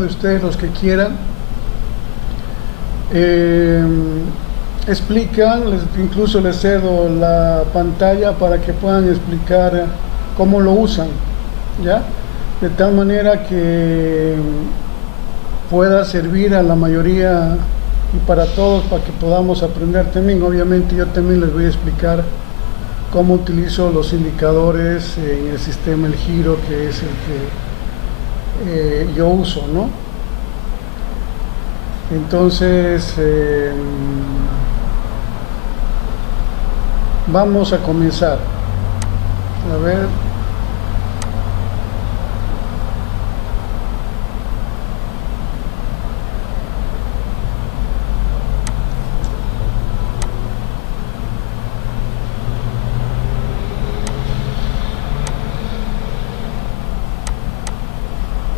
uno de ustedes, los que quieran, explican, incluso les cedo la pantalla para que puedan explicar cómo lo usan, ¿ya? De tal manera que pueda servir a la mayoría y para todos, para que podamos aprender también. Obviamente yo también les voy a explicar cómo utilizo los indicadores en el sistema El Giro, que es el que yo uso, ¿no? Entonces, vamos a comenzar. A ver.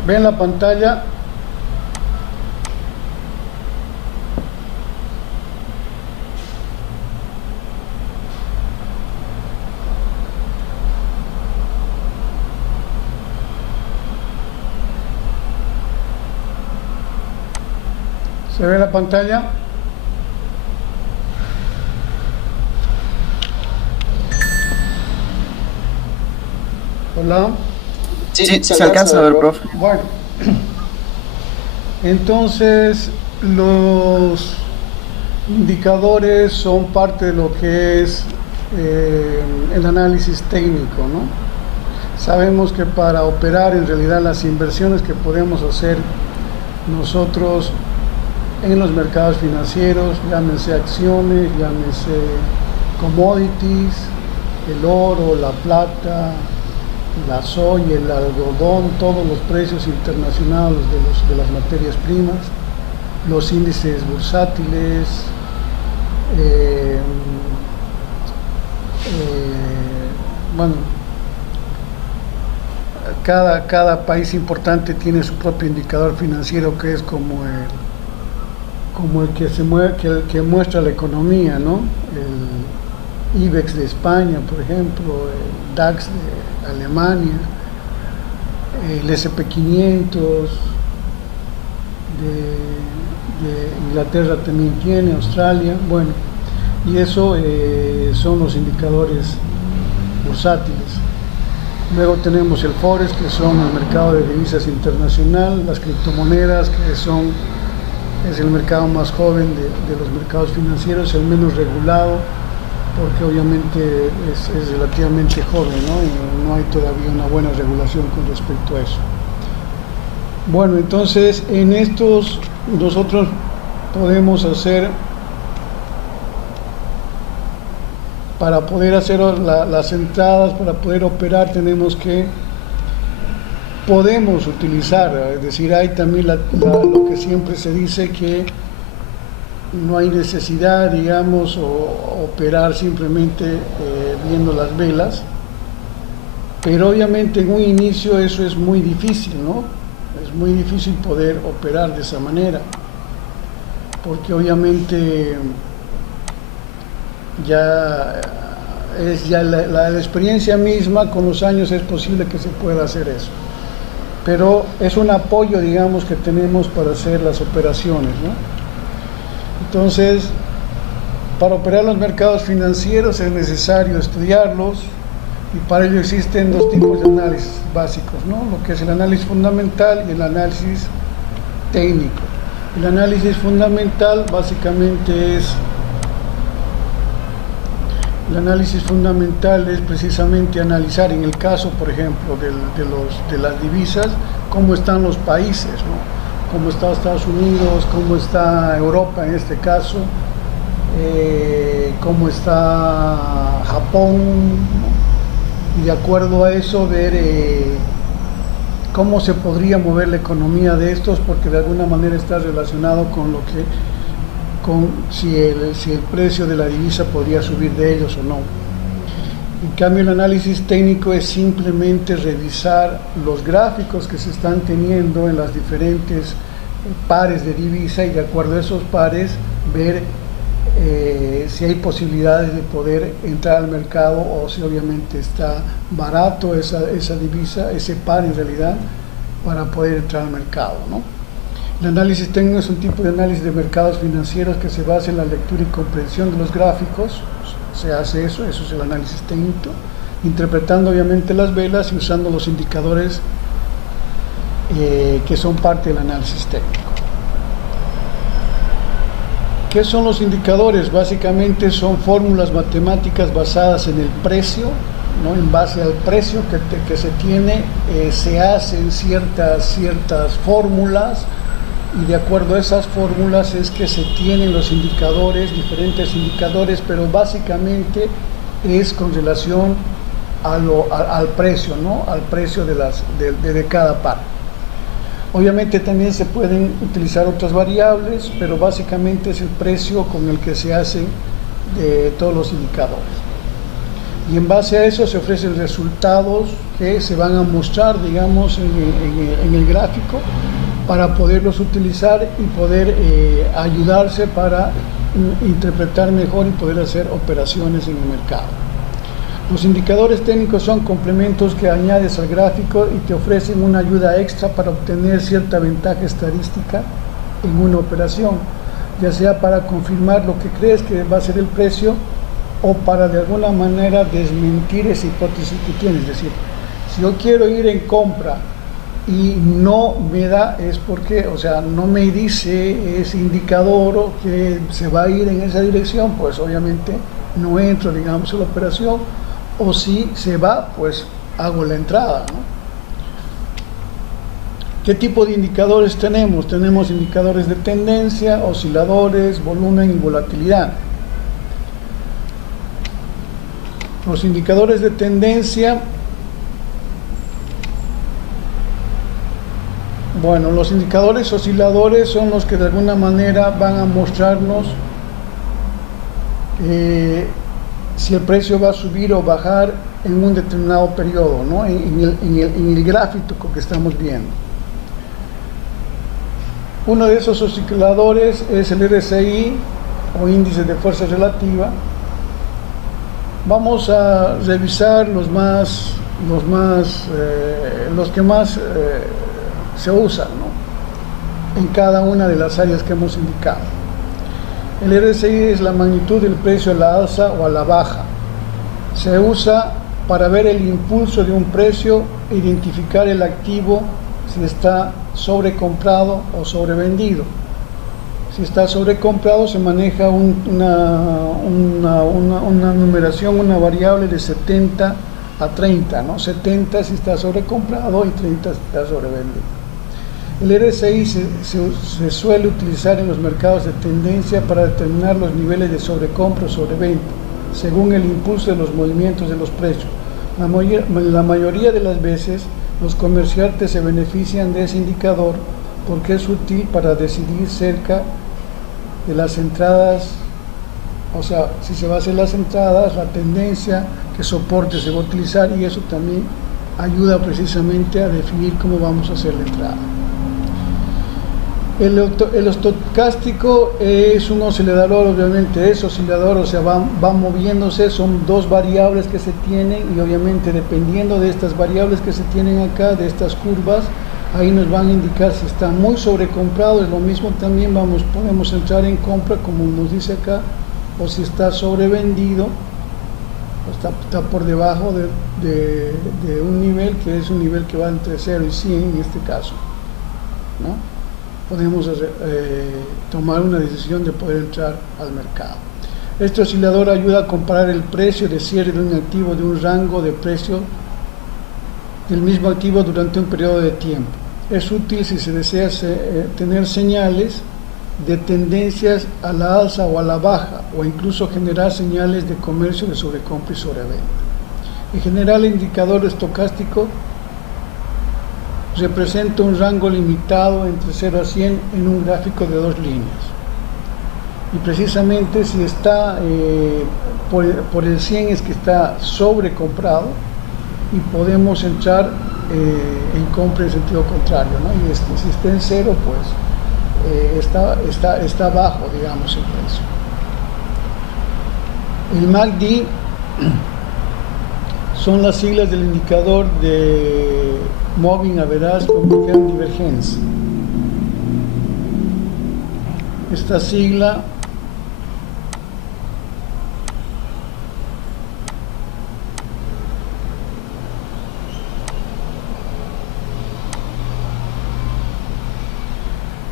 ¿Ven la pantalla? ¿Se ve la pantalla? Hola. Sí, se alcanza a ver, profe. Bueno, entonces los indicadores son parte de lo que es el análisis técnico, ¿no? Sabemos que para operar en realidad las inversiones que podemos hacer nosotros en los mercados financieros, llámense acciones, llámense commodities, el oro, la plata, la soya, el algodón, todos los precios internacionales de las materias primas, los índices bursátiles, bueno, cada país importante tiene su propio indicador financiero, que es como el que que muestra la economía, ¿no? El IBEX de España, por ejemplo, el DAX de Alemania, el SP500 de Inglaterra también tiene, Australia, bueno, y eso son los indicadores bursátiles. Luego tenemos el Forex, que son el mercado de divisas internacional, las criptomonedas, que es el mercado más joven de los mercados financieros, el menos regulado, porque obviamente es relativamente joven, ¿no? Y no hay todavía una buena regulación con respecto a eso. Bueno, entonces en estos nosotros podemos hacer, para poder hacer las entradas, para poder operar, podemos utilizar, es decir, hay también lo que siempre se dice, que no hay necesidad, digamos, o operar simplemente viendo las velas, pero obviamente en un inicio eso es muy difícil, ¿no? Es muy difícil poder operar de esa manera, porque obviamente ya la experiencia misma, con los años es posible que se pueda hacer eso, pero es un apoyo, digamos, que tenemos para hacer las operaciones, ¿no? Entonces, para operar los mercados financieros es necesario estudiarlos, y para ello existen dos tipos de análisis básicos, ¿no? Lo que es el análisis fundamental y el análisis técnico. El análisis fundamental básicamente es precisamente analizar, en el caso, por ejemplo, de las divisas, cómo están los países, ¿no? Cómo está Estados Unidos, cómo está Europa en este caso, cómo está Japón, ¿no? Y de acuerdo a eso ver cómo se podría mover la economía de estos, porque de alguna manera está relacionado con si el precio de la divisa podría subir de ellos o no. En cambio, el análisis técnico es simplemente revisar los gráficos que se están teniendo en las diferentes pares de divisa, y de acuerdo a esos pares ver si hay posibilidades de poder entrar al mercado, o si obviamente está barato esa divisa, ese par en realidad, para poder entrar al mercado, ¿no? El análisis técnico es un tipo de análisis de mercados financieros que se basa en la lectura y comprensión de los gráficos. Se hace eso es el análisis técnico, interpretando obviamente las velas y usando los indicadores que son parte del análisis técnico. ¿Qué son los indicadores? Básicamente son fórmulas matemáticas basadas en el precio, ¿no? En base al precio que se tiene, se hacen ciertas fórmulas, y de acuerdo a esas fórmulas es que se tienen los indicadores, diferentes indicadores, pero básicamente es con relación al precio, ¿no? Al precio de cada par. Obviamente también se pueden utilizar otras variables, pero básicamente es el precio con el que se hacen todos los indicadores. Y en base a eso se ofrecen resultados que se van a mostrar, digamos, en el gráfico, para poderlos utilizar y poder ayudarse para interpretar mejor y poder hacer operaciones en el mercado. Los indicadores técnicos son complementos que añades al gráfico y te ofrecen una ayuda extra para obtener cierta ventaja estadística en una operación, ya sea para confirmar lo que crees que va a ser el precio o para de alguna manera desmentir esa hipótesis que tienes. Es decir, si yo quiero ir en compra y no me da, es porque, o sea, no me dice ese indicador que se va a ir en esa dirección, pues obviamente no entro, digamos, en la operación, o si se va, pues hago la entrada, ¿no? ¿Qué tipo de indicadores tenemos? Tenemos indicadores de tendencia, osciladores, volumen y volatilidad. Los indicadores de tendencia, bueno, los indicadores osciladores son los que de alguna manera van a mostrarnos si el precio va a subir o bajar en un determinado periodo, ¿no? en el gráfico que estamos viendo. Uno de esos osciladores es el RSI o índice de fuerza relativa. Vamos a revisar los que más se usan, ¿no? En cada una de las áreas que hemos indicado. El RSI es la magnitud del precio a la alza o a la baja. Se usa para ver el impulso de un precio e identificar el activo si está sobrecomprado o sobrevendido. Si está sobrecomprado se maneja una numeración, una variable de 70 a 30, ¿no? 70 si está sobrecomprado y 30 si está sobrevendido. El RSI se suele utilizar en los mercados de tendencia para determinar los niveles de sobrecompra o sobreventa, según el impulso de los movimientos de los precios. La mayoría de las veces los comerciantes se benefician de ese indicador porque es útil para decidir cerca de las entradas, o sea, si se va a hacer las entradas, la tendencia, qué soporte se va a utilizar, y eso también ayuda precisamente a definir cómo vamos a hacer la entrada. El estocástico es un oscilador, obviamente es oscilador, o sea, va moviéndose, son dos variables que se tienen y obviamente dependiendo de estas variables que se tienen acá, de estas curvas, ahí nos van a indicar si está muy sobrecomprado. Es lo mismo también, podemos entrar en compra como nos dice acá, o si está sobrevendido, está por debajo de un nivel que es un nivel que va entre 0 y 100 en este caso, ¿no? Podemos tomar una decisión de poder entrar al mercado. Este oscilador ayuda a comparar el precio de cierre de un activo de un rango de precio del mismo activo durante un periodo de tiempo. Es útil si se desea tener señales de tendencias a la alza o a la baja, o incluso generar señales de comercio de sobrecompra y sobreventa. En general, el indicador estocástico representa un rango limitado entre 0 a 100 en un gráfico de dos líneas. Y precisamente si está por el 100 es que está sobrecomprado y podemos entrar en compra en sentido contrario, ¿no? Y si está en 0, pues está bajo, digamos, el precio. El MACD son las siglas del indicador de Moving Average Convergence Divergence. esta sigla.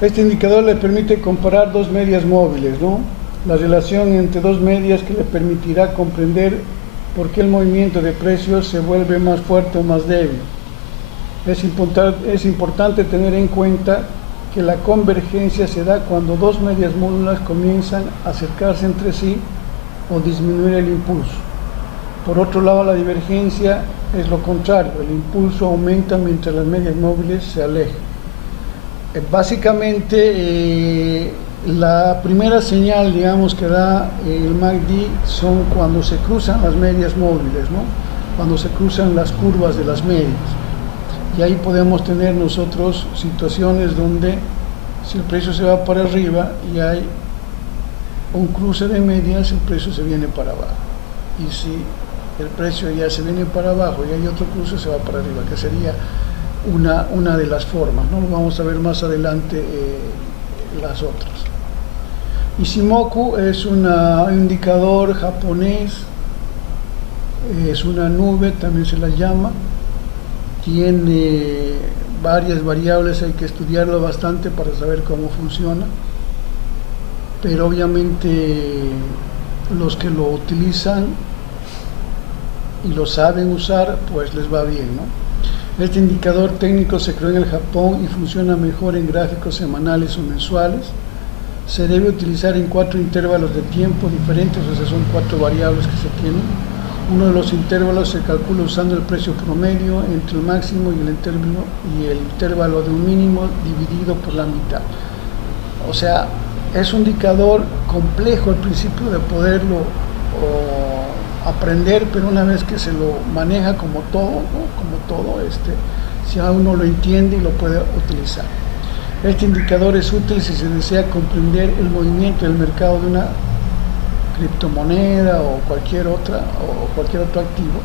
Este indicador le permite comparar dos medias móviles, ¿no? La relación entre dos medias que le permitirá comprender por qué el movimiento de precios se vuelve más fuerte o más débil. Es importante tener en cuenta que la convergencia se da cuando dos medias móviles comienzan a acercarse entre sí o disminuir el impulso. Por otro lado, la divergencia es lo contrario, el impulso aumenta mientras las medias móviles se alejan. Básicamente, la primera señal, digamos, que da el MACD son cuando se cruzan las medias móviles, ¿no? Cuando se cruzan las curvas de las medias. Y ahí podemos tener nosotros situaciones donde si el precio se va para arriba y hay un cruce de medias, el precio se viene para abajo. Y si el precio ya se viene para abajo y hay otro cruce, se va para arriba, que sería una de las formas, ¿no? Lo vamos a ver más adelante las otras. Ichimoku es un indicador japonés, es una nube, también se la llama, tiene varias variables, hay que estudiarlo bastante para saber cómo funciona, pero obviamente los que lo utilizan y lo saben usar, pues les va bien, ¿no? Este indicador técnico se creó en el Japón y funciona mejor en gráficos semanales o mensuales. Se debe utilizar en 4 intervalos de tiempo diferentes, o sea, son 4 variables que se tienen. Uno de los intervalos se calcula usando el precio promedio entre el máximo y el intervalo de un mínimo dividido por la mitad. O sea, es un indicador complejo al principio de poderlo aprender, pero una vez que se lo maneja como todo, ¿no? Si a uno lo entiende y lo puede utilizar. Este indicador es útil si se desea comprender el movimiento del mercado de una criptomoneda o cualquier otro activo.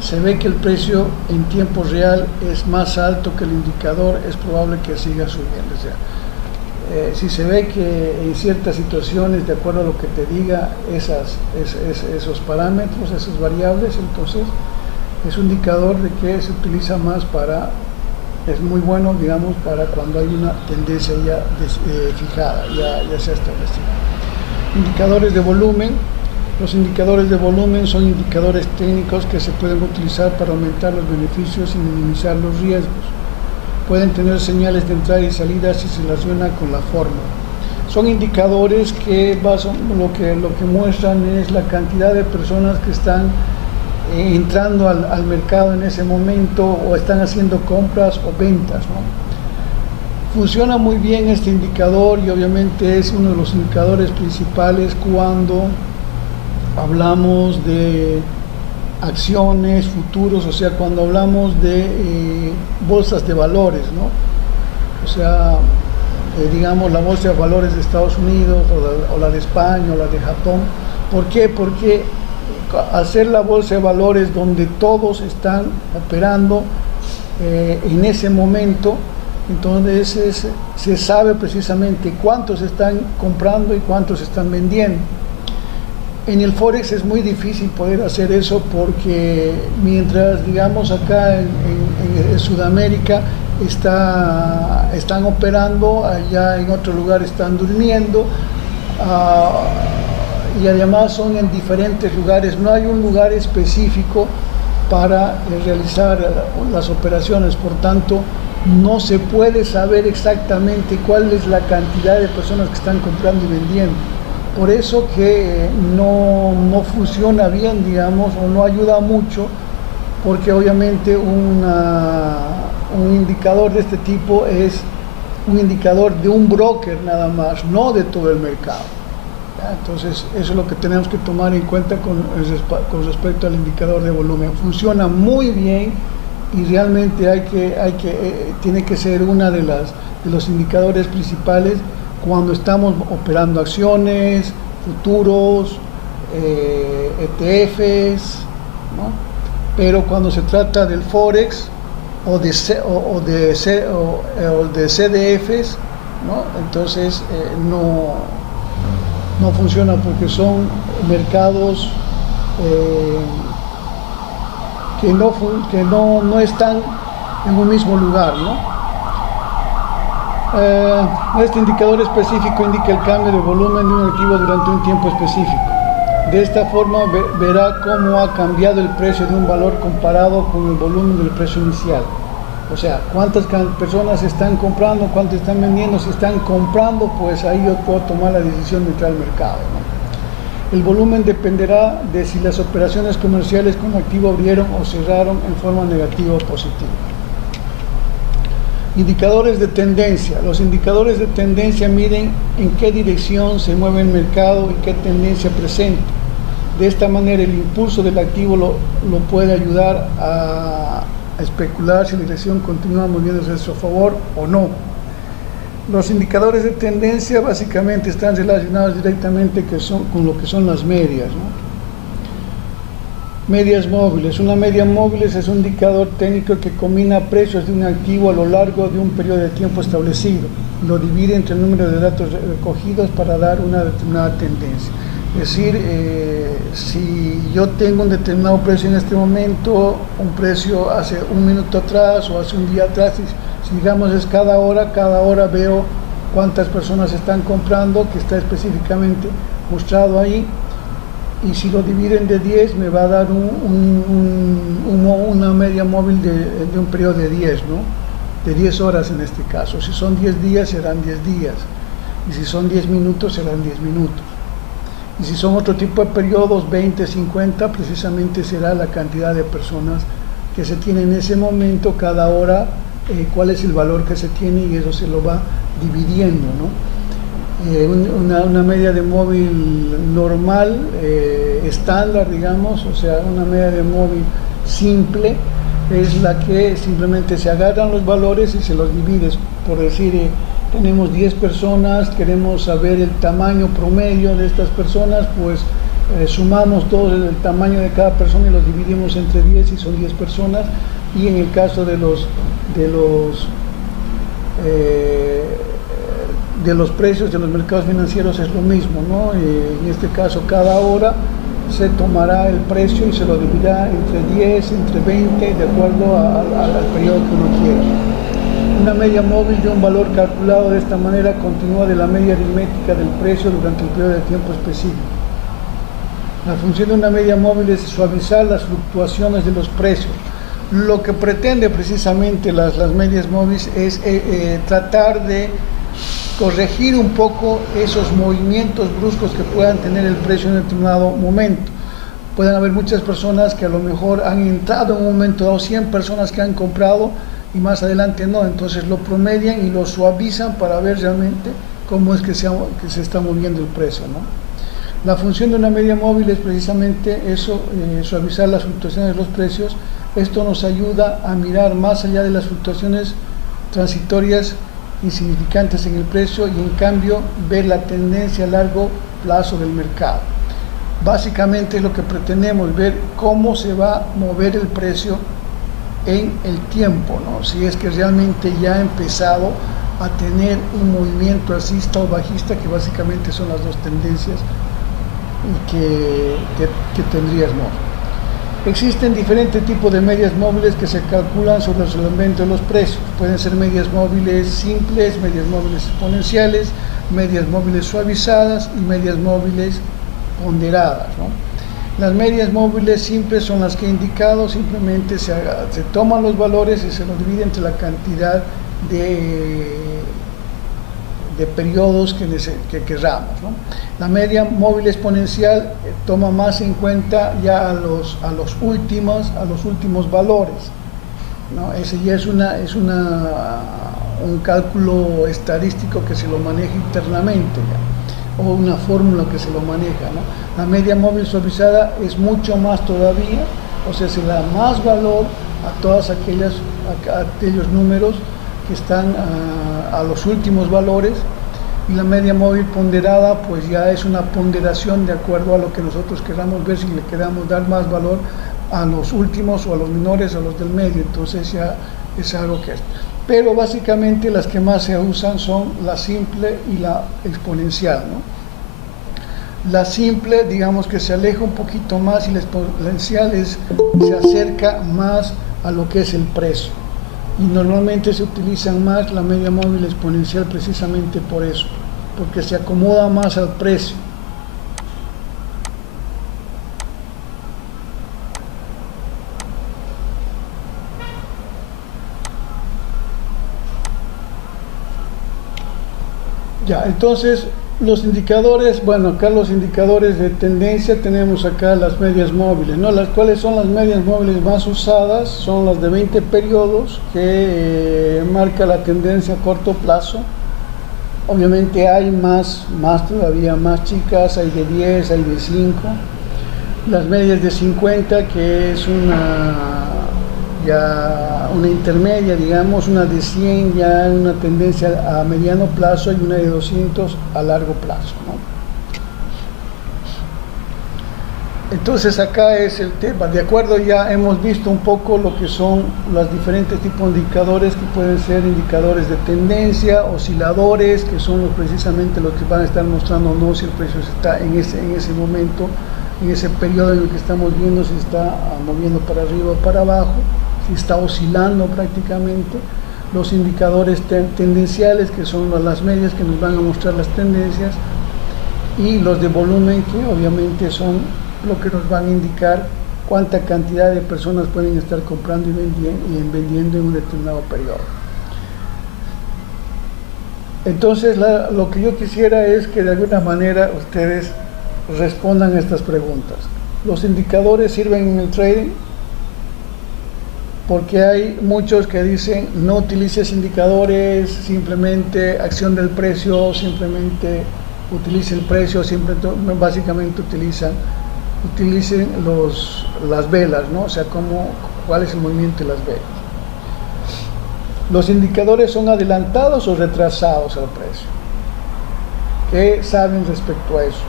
Se ve que el precio en tiempo real es más alto que el indicador, es probable que siga subiendo. O sea, si se ve que en ciertas situaciones, de acuerdo a lo que te diga esos parámetros, esas variables, entonces es un indicador de que se utiliza más es muy bueno, digamos, para cuando hay una tendencia ya fijada, ya se ha establecido. Indicadores de volumen. Los indicadores de volumen son indicadores técnicos que se pueden utilizar para aumentar los beneficios y minimizar los riesgos. Pueden tener señales de entrada y salida si se relaciona con la fórmula. Son indicadores que lo que muestran es la cantidad de personas que están entrando al mercado en ese momento o están haciendo compras o ventas, ¿no? Funciona muy bien este indicador y obviamente es uno de los indicadores principales cuando hablamos de acciones, futuros, o sea, cuando hablamos de bolsas de valores, ¿no? O sea, digamos la bolsa de valores de Estados Unidos o la de España o la de Japón. ¿Por qué? Porque hacer la bolsa de valores donde todos están operando en ese momento, entonces se sabe precisamente cuántos están comprando y cuántos están vendiendo. En el Forex es muy difícil poder hacer eso porque mientras, digamos, acá en Sudamérica están operando, allá en otro lugar están durmiendo, y además son en diferentes lugares, no hay un lugar específico para realizar las operaciones, por tanto no se puede saber exactamente cuál es la cantidad de personas que están comprando y vendiendo. Por eso que no funciona bien, digamos, o no ayuda mucho, porque obviamente un indicador de este tipo es un indicador de un broker nada más, no de todo el mercado. Entonces, eso es lo que tenemos que tomar en cuenta con respecto al indicador de volumen. Funciona muy bien y realmente tiene que ser una de los indicadores principales cuando estamos operando acciones, futuros, ETFs, ¿no? Pero cuando se trata del Forex o de CDFs, ¿no? Entonces no funciona porque son mercados que no están en un mismo lugar, ¿no? Este indicador específico indica el cambio de volumen de un activo durante un tiempo específico. De esta forma verá cómo ha cambiado el precio de un valor comparado con el volumen del precio inicial. O sea, cuántas personas están comprando, cuántas están vendiendo. Si están comprando, pues ahí yo puedo tomar la decisión de entrar al mercado, ¿no? El volumen dependerá de si las operaciones comerciales con activo abrieron o cerraron en forma negativa o positiva. Indicadores de tendencia. Los indicadores de tendencia miden en qué dirección se mueve el mercado y qué tendencia presenta. De esta manera el impulso del activo lo puede ayudar a especular si la dirección continúa moviéndose a su favor o no. Los indicadores de tendencia básicamente están relacionados directamente con lo que son las medias, ¿no? Medias móviles. Una media móvil es un indicador técnico que combina precios de un activo a lo largo de un periodo de tiempo establecido. Lo divide entre el número de datos recogidos para dar una determinada tendencia. Es decir, si yo tengo un determinado precio en este momento, un precio hace un minuto atrás o hace un día atrás, si digamos es cada hora veo cuántas personas están comprando, que está específicamente mostrado ahí. Y si lo dividen de 10 me va a dar una media móvil de un periodo de 10, ¿no? De 10 horas en este caso. Si son 10 días serán 10 días, y si son 10 minutos serán 10 minutos. Y si son otro tipo de periodos, 20, 50, precisamente será la cantidad de personas que se tiene en ese momento, cada hora, cuál es el valor que se tiene, y eso se lo va dividiendo, ¿no? Una media de móvil normal, estándar, digamos, o sea, una media de móvil simple es la que simplemente se agarran los valores y se los divides. Por decir, tenemos 10 personas, queremos saber el tamaño promedio de estas personas, pues sumamos todo el tamaño de cada persona y los dividimos entre 10 y son 10 personas. Y en el caso de los precios de los mercados financieros es lo mismo, ¿no? En este caso cada hora se tomará el precio y se lo dividirá entre 10, entre 20, de acuerdo al periodo que uno quiera. Una media móvil de un valor calculado de esta manera continúa de la media aritmética del precio durante el periodo de tiempo específico. La función de una media móvil es suavizar las fluctuaciones de los precios. Lo que pretende precisamente las medias móviles es tratar de corregir un poco esos movimientos bruscos que puedan tener el precio en determinado momento. Pueden haber muchas personas que a lo mejor han entrado en un momento dado, 100 personas que han comprado y más adelante no, entonces lo promedian y lo suavizan para ver realmente cómo es que se está moviendo el precio, ¿no? La función de una media móvil es precisamente eso, suavizar las fluctuaciones de los precios. Esto nos ayuda a mirar más allá de las fluctuaciones transitorias insignificantes en el precio y en cambio ver la tendencia a largo plazo del mercado. Básicamente es lo que pretendemos, ver cómo se va a mover el precio en el tiempo, ¿no? Si es que realmente ya ha empezado a tener un movimiento alcista o bajista, que básicamente son las dos tendencias que tendríamos. Existen diferentes tipos de medias móviles que se calculan sobre el resolvimiento de los precios. Pueden ser medias móviles simples, medias móviles exponenciales, medias móviles suavizadas y medias móviles ponderadas, ¿no? Las medias móviles simples son las que he indicado, simplemente se toman los valores y se los divide entre la cantidad de periodos que querramos, ¿no? La media móvil exponencial toma más en cuenta ya a los últimos valores, ¿no? Ese ya es un cálculo estadístico que se lo maneja internamente ya, o una fórmula que se lo maneja, ¿no? La media móvil suavizada es mucho más todavía, o sea, se da más valor a todos aquellos números que están a los últimos valores, y la media móvil ponderada pues ya es una ponderación de acuerdo a lo que nosotros queramos ver, si le queramos dar más valor a los últimos o a los menores o a los del medio, entonces ya es algo que es. pero básicamente las que más se usan son la simple y la exponencial, ¿no? La simple, digamos que se aleja un poquito más, y la exponencial se acerca más a lo que es el precio. Y normalmente se utilizan más la media móvil exponencial precisamente por eso, porque se acomoda más al precio. Ya, entonces los indicadores, bueno, acá los indicadores de tendencia tenemos acá las medias móviles, ¿no? Las cuales son las medias móviles más usadas, son las de 20 periodos que marca la tendencia a corto plazo. Obviamente hay más todavía más chicas, hay de 10, hay de 5. Las medias de 50, que es ya una intermedia, digamos, una de 100 ya una tendencia a mediano plazo, y una de 200 a largo plazo, ¿no? Entonces acá es el tema. De acuerdo, ya hemos visto un poco lo que son los diferentes tipos de indicadores, que pueden ser indicadores de tendencia, osciladores, que son precisamente los que van a estar mostrando no si el precio está en ese momento, en ese periodo en el que estamos viendo, si está moviendo para arriba o para abajo, si está oscilando prácticamente. Los indicadores tendenciales, que son las medias que nos van a mostrar las tendencias, y los de volumen, que obviamente son lo que nos van a indicar cuánta cantidad de personas pueden estar comprando y vendiendo en un determinado periodo. Entonces lo que yo quisiera es que de alguna manera ustedes respondan a estas preguntas. ¿Los indicadores sirven en el trading? Porque hay muchos que dicen no utilices indicadores, simplemente acción del precio, simplemente utilice el precio, básicamente utilicen las velas, ¿no? O sea, cuál es el movimiento de las velas. ¿Los indicadores son adelantados o retrasados al precio? ¿Qué saben respecto a eso?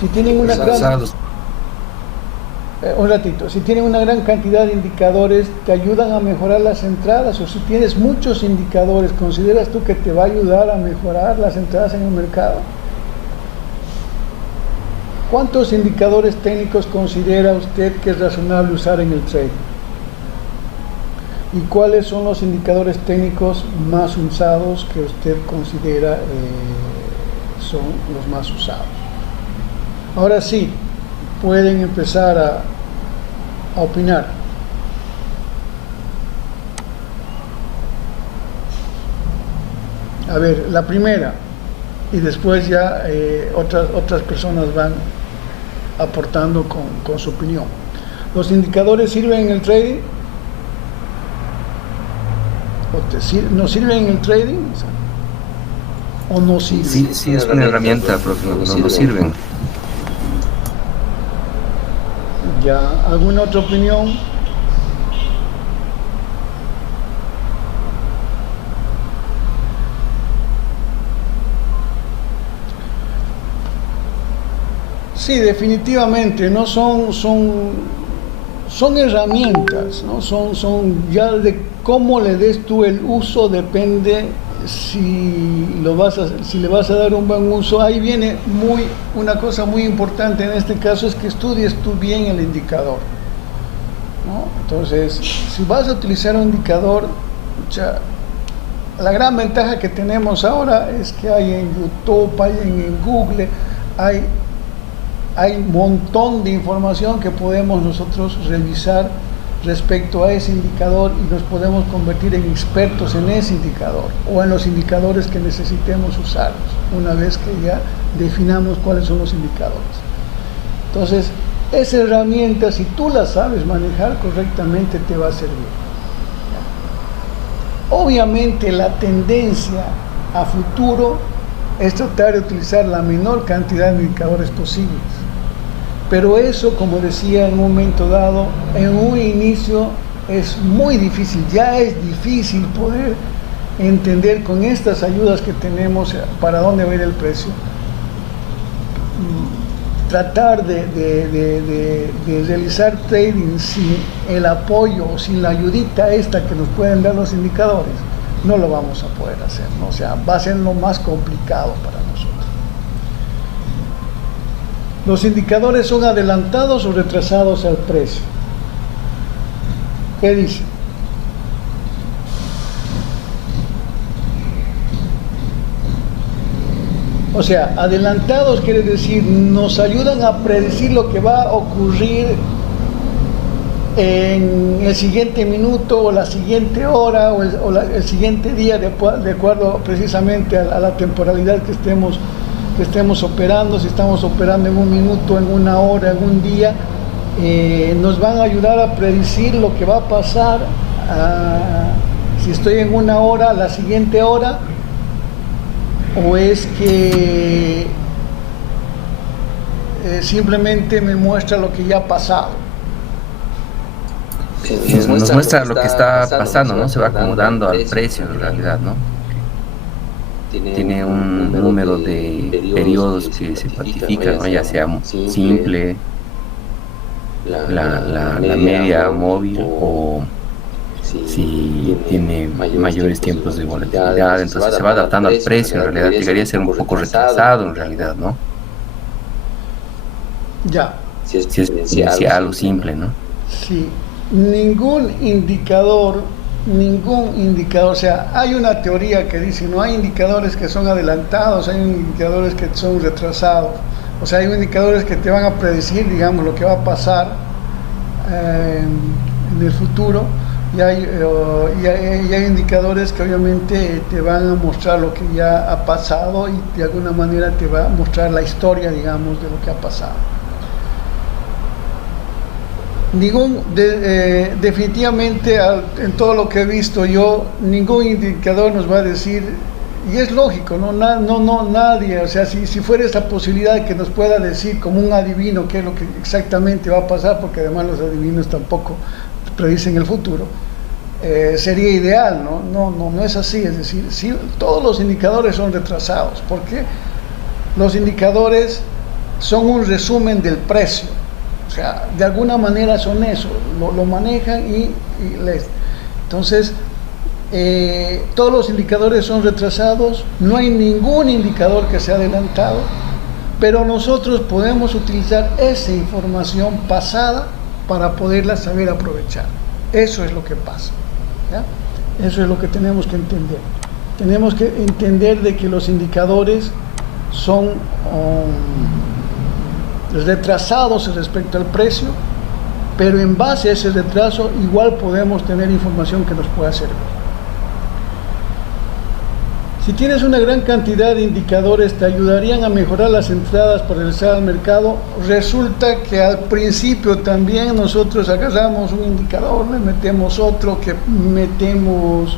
Si tienen una si tienen una gran cantidad de indicadores, ¿te ayudan a mejorar las entradas? O si tienes muchos indicadores, ¿consideras tú que te va a ayudar a mejorar las entradas en el mercado? ¿Cuántos indicadores técnicos considera usted que es razonable usar en el trading? ¿Y cuáles son los indicadores técnicos más usados que usted considera son los más usados? Ahora sí, pueden empezar a opinar. A ver, la primera, y después ya otras personas van aportando con su opinión. ¿Los indicadores sirven en el trading? ¿No sirven en el trading? ¿O no sirven? Sí, es una herramienta, profe, no sirven. ¿Ya? ¿Alguna otra opinión? Sí, definitivamente, ¿no? Son herramientas, ¿no? Son ya de cómo le des tú el uso, depende si le vas a dar un buen uso. Ahí viene una cosa muy importante en este caso, es que estudies tú bien el indicador, ¿no? Entonces, si vas a utilizar un indicador, la gran ventaja que tenemos ahora es que hay en YouTube, hay en Google, hay un montón de información que podemos nosotros revisar respecto a ese indicador, y nos podemos convertir en expertos en ese indicador o en los indicadores que necesitemos usarlos una vez que ya definamos cuáles son los indicadores. Entonces, esa herramienta, si tú la sabes manejar correctamente, te va a servir. Obviamente la tendencia a futuro es tratar de utilizar la menor cantidad de indicadores posibles. Pero eso, como decía en un momento dado, en un inicio es muy difícil, ya es difícil poder entender con estas ayudas que tenemos para dónde va a ir el precio. tratar de realizar trading sin el apoyo o sin la ayudita esta que nos pueden dar los indicadores, no lo vamos a poder hacer, ¿no? O sea, va a ser lo más complicado para nosotros. Los indicadores son adelantados o retrasados al precio. ¿Qué dice? O sea, adelantados quiere decir, nos ayudan a predecir lo que va a ocurrir en el siguiente minuto o la siguiente hora o el siguiente día de acuerdo precisamente a la temporalidad que estemos operando. Si estamos operando en un minuto, en una hora, en un día, nos van a ayudar a predecir lo que va a pasar. Si estoy en una hora, la siguiente hora, o es que simplemente me muestra lo que ya ha pasado. Nos muestra lo que está pasando, ¿no? Se va acomodando al precio en realidad, ¿no? Tiene un número de periodos que se cuantifican, ¿no? Ya sea simple, la media móvil, o si tiene mayores tiempos de volatilidad, entonces se va adaptando al precio. En realidad llegaría a ser un poco retrasado en realidad, ¿no? Ya. Si es exponencial o simple, ¿no? Sí. Ningún indicador, o sea, hay una teoría que dice, no hay indicadores que son adelantados, hay indicadores que son retrasados. O sea, hay indicadores que te van a predecir, digamos, lo que va a pasar en el futuro. Y hay indicadores que obviamente te van a mostrar lo que ya ha pasado y de alguna manera te va a mostrar la historia, digamos, de lo que ha pasado. Definitivamente, en todo lo que he visto yo, ningún indicador nos va a decir, y es lógico, nadie, o sea, si fuera esa posibilidad que nos pueda decir como un adivino qué es lo que exactamente va a pasar, porque además los adivinos tampoco predicen el futuro, sería ideal, no es así. Es decir, sí, todos los indicadores son retrasados, porque los indicadores son un resumen del precio, o sea, de alguna manera son eso, lo manejan y entonces todos los indicadores son retrasados, no hay ningún indicador que sea adelantado, pero nosotros podemos utilizar esa información pasada para poderla saber aprovechar. Eso es lo que pasa, ¿ya? Eso es lo que tenemos que entender. Tenemos que entender de que los indicadores son retrasados respecto al precio, pero en base a ese retraso igual podemos tener información que nos pueda servir. Si tienes una gran cantidad de indicadores, te ayudarían a mejorar las entradas para regresar al mercado. Resulta que al principio también nosotros agarramos un indicador, le metemos otro, que metemos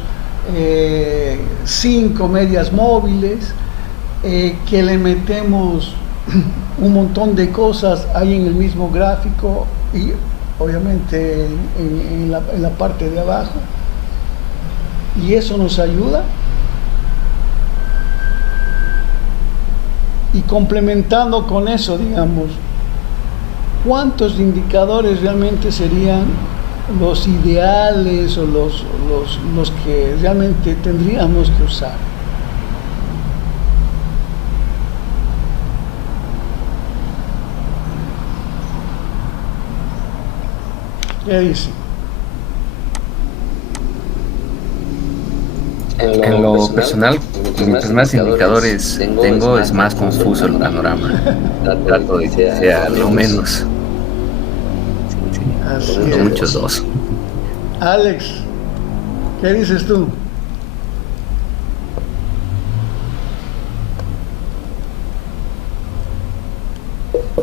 5 medias móviles, que le metemos un montón de cosas ahí en el mismo gráfico y obviamente en la parte de abajo. Y eso nos ayuda. Y complementando con eso, digamos, ¿cuántos indicadores realmente serían los ideales o los que realmente tendríamos que usar? ¿Qué dice? En lo personal, mientras más indicadores tengo, es más confuso el panorama. Trato de que sea lo menos. Sí, muchos dos. Alex, ¿qué dices tú?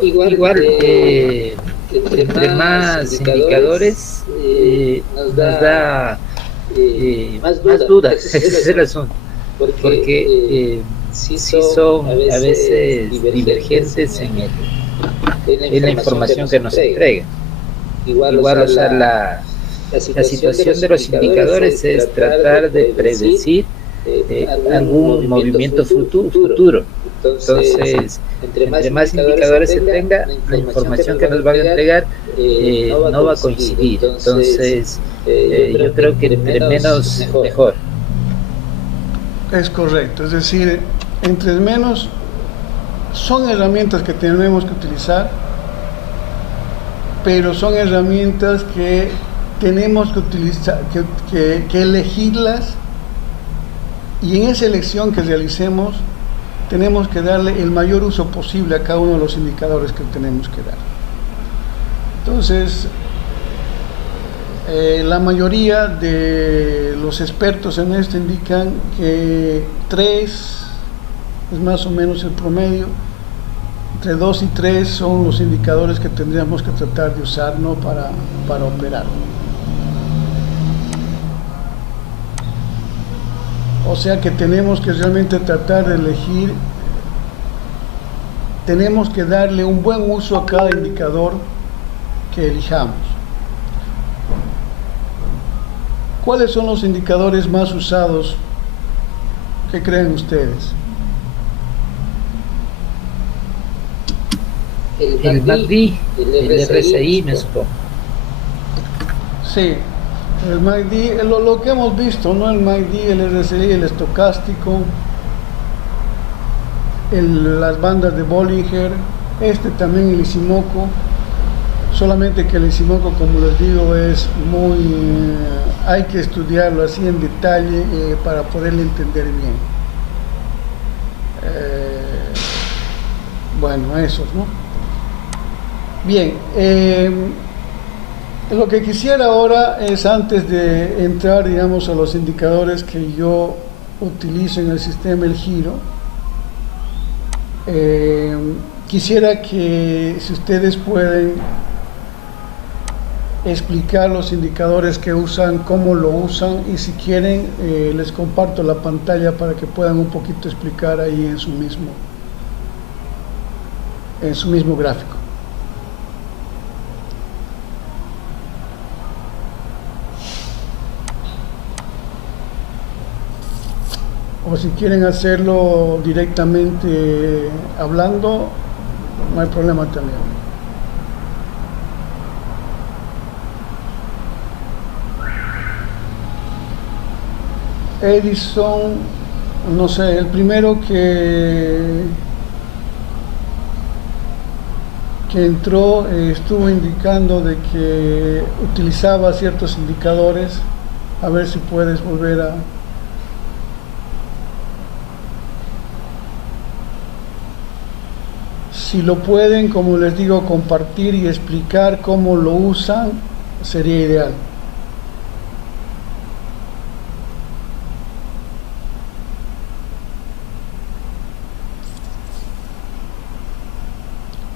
Igual entre más indicadores nos da más dudas, esa es la razón, porque sí son a veces divergentes en la información que nos entrega. Igual, o sea, la situación de los indicadores es tratar de predecir algún movimiento futuro, Entonces, entre más indicadores se tenga, la información que nos van a entregar no va a coincidir. Entonces, yo creo que entre menos, mejor. Es correcto, es decir, entre menos son herramientas que tenemos que utilizar, pero son herramientas que tenemos que utilizar, que elegirlas, y en esa elección que realicemos tenemos que darle el mayor uso posible a cada uno de los indicadores que tenemos que dar. Entonces, la mayoría de los expertos en esto indican que 3 es más o menos el promedio. Entre 2 y 3 son los indicadores que tendríamos que tratar de usar, ¿no?, para operar. O sea que tenemos que realmente tratar de elegir, tenemos que darle un buen uso a cada indicador que elijamos. ¿Cuáles son los indicadores más usados? ¿Qué creen ustedes? El MACD, el RSI, me supongo. Sí, el MACD, lo que hemos visto, ¿no? El MACD, el RSI, el estocástico, las bandas de Bollinger, también el Ishimoku. Solamente que el Ishimoku, como les digo, es muy... hay que estudiarlo así en detalle para poderle entender bien. Bueno, esos, ¿no? Bien, lo que quisiera ahora es, antes de entrar, digamos, a los indicadores que yo utilizo en el sistema El Giro, quisiera que, si ustedes pueden, explicar los indicadores que usan, cómo lo usan, y si quieren les comparto la pantalla para que puedan un poquito explicar ahí en su mismo gráfico. O si quieren hacerlo directamente hablando, no hay problema también. Edison, no sé, el primero que entró estuvo indicando de que utilizaba ciertos indicadores. A ver si puedes volver a... Si lo pueden, como les digo, compartir y explicar cómo lo usan, sería ideal.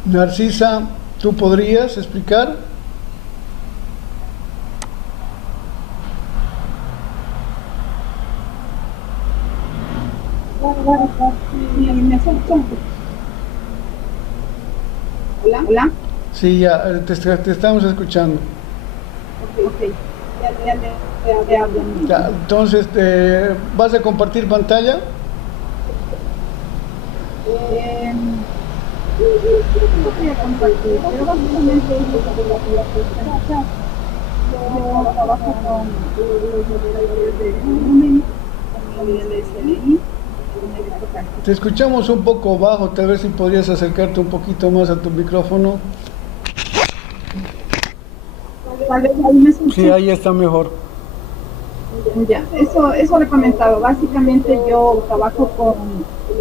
Narcisa, ¿tú podrías explicar? Hola. Sí, ya, te estamos escuchando. Ok. Ya hablo. Ya, entonces, ¿vas a compartir pantalla? Voy a compartir, pero básicamente es lo que yo trabajo con los de volumen, con el SNI. Te escuchamos un poco bajo, tal vez si podrías acercarte un poquito más a tu micrófono. Tal vez ahí me escuché. Sí, ahí está mejor. Ya, eso le he comentado. Básicamente yo trabajo con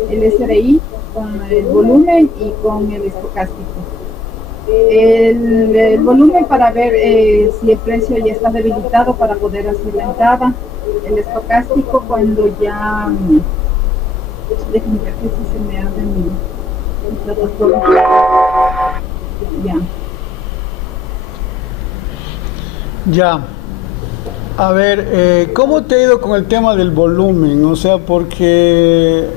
el SRI, con el volumen y con el estocástico. El volumen para ver si el precio ya está debilitado para poder hacer la entrada. El estocástico cuando ya... Déjenme ver que si se me abre mi plataforma. Ya. Ya. A ver, ¿cómo te ha ido con el tema del volumen? O sea, porque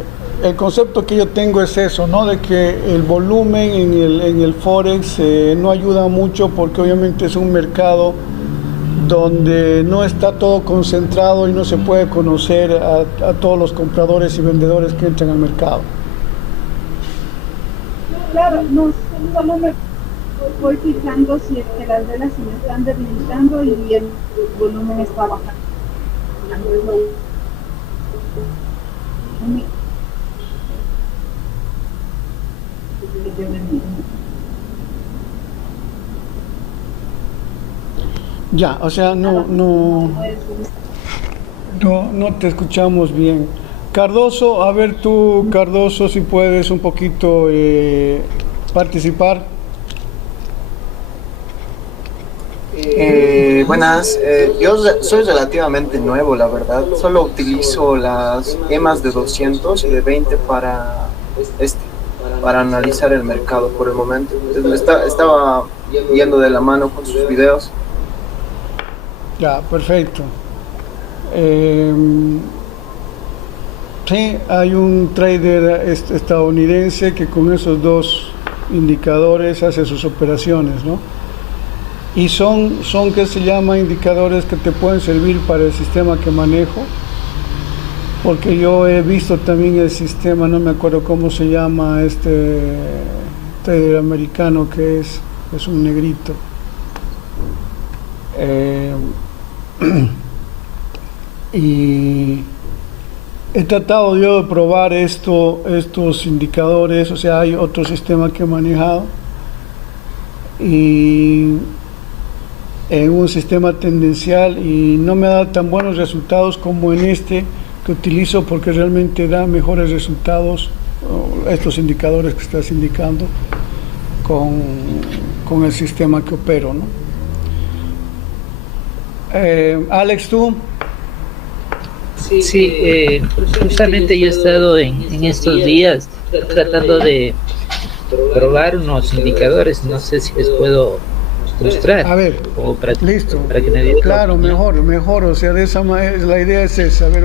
el concepto que yo tengo es eso, ¿no? De que el volumen en el Forex no ayuda mucho, porque obviamente es un mercado donde no está todo concentrado y no se puede conocer a todos los compradores y vendedores que entran al mercado. Claro, no, solo me voy fijando si es que las velas se me están debilitando y el volumen está bajando. Es lo único que yo me mido. Ya, o sea, no te escuchamos bien. Cardoso, a ver tú, Cardoso, si puedes un poquito participar. Buenas, yo soy relativamente nuevo, la verdad. Solo utilizo las EMAs de 200 y de 20 para analizar el mercado por el momento. Estaba yendo de la mano con sus videos. Ya, perfecto. Sí, hay un trader estadounidense que con esos dos indicadores hace sus operaciones, ¿no? Y son que se llama indicadores que te pueden servir para el sistema que manejo, porque yo he visto también el sistema, no me acuerdo cómo se llama este trader americano que es un negrito. Y he tratado yo de probar estos indicadores, o sea, hay otro sistema que he manejado y en un sistema tendencial y no me da tan buenos resultados como en este que utilizo, porque realmente da mejores resultados estos indicadores que estás indicando con el sistema que opero, ¿no? Alex, ¿tú? Sí, justamente yo he estado en estos días tratando de probar unos indicadores, no sé si les puedo mostrar. A ver, listo. Para que me digan. Claro, mejor, o sea, de esa manera, la idea es esa. A ver,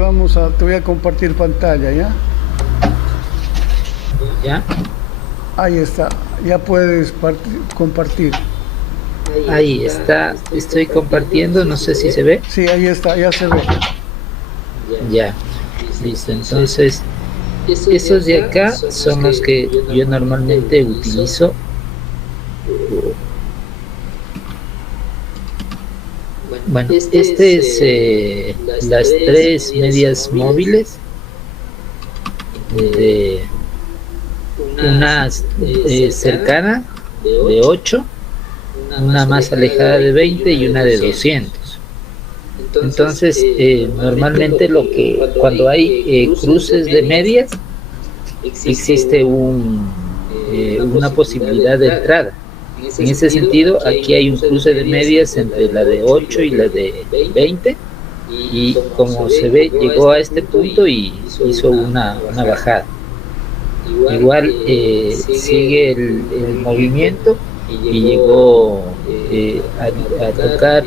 te voy a compartir pantalla, ¿ya? ¿Ya? Ahí está, ya puedes compartir. Ahí está, estoy compartiendo, no sé si se ve. Sí, ahí está, ya se ve. Ya, listo. Entonces, estos de acá son los que yo normalmente utilizo. Bueno, este es las tres medias móviles de una cercana de 8, una más alejada de 20 y una de 200. Entonces, normalmente cuando hay cruces de medias, existe una posibilidad de entrada. En ese sentido, aquí hay un cruce de medias entre la de 8 y la de 20, y como se ve, llegó a este punto y hizo una bajada. Igual sigue el movimiento y llegó a tocar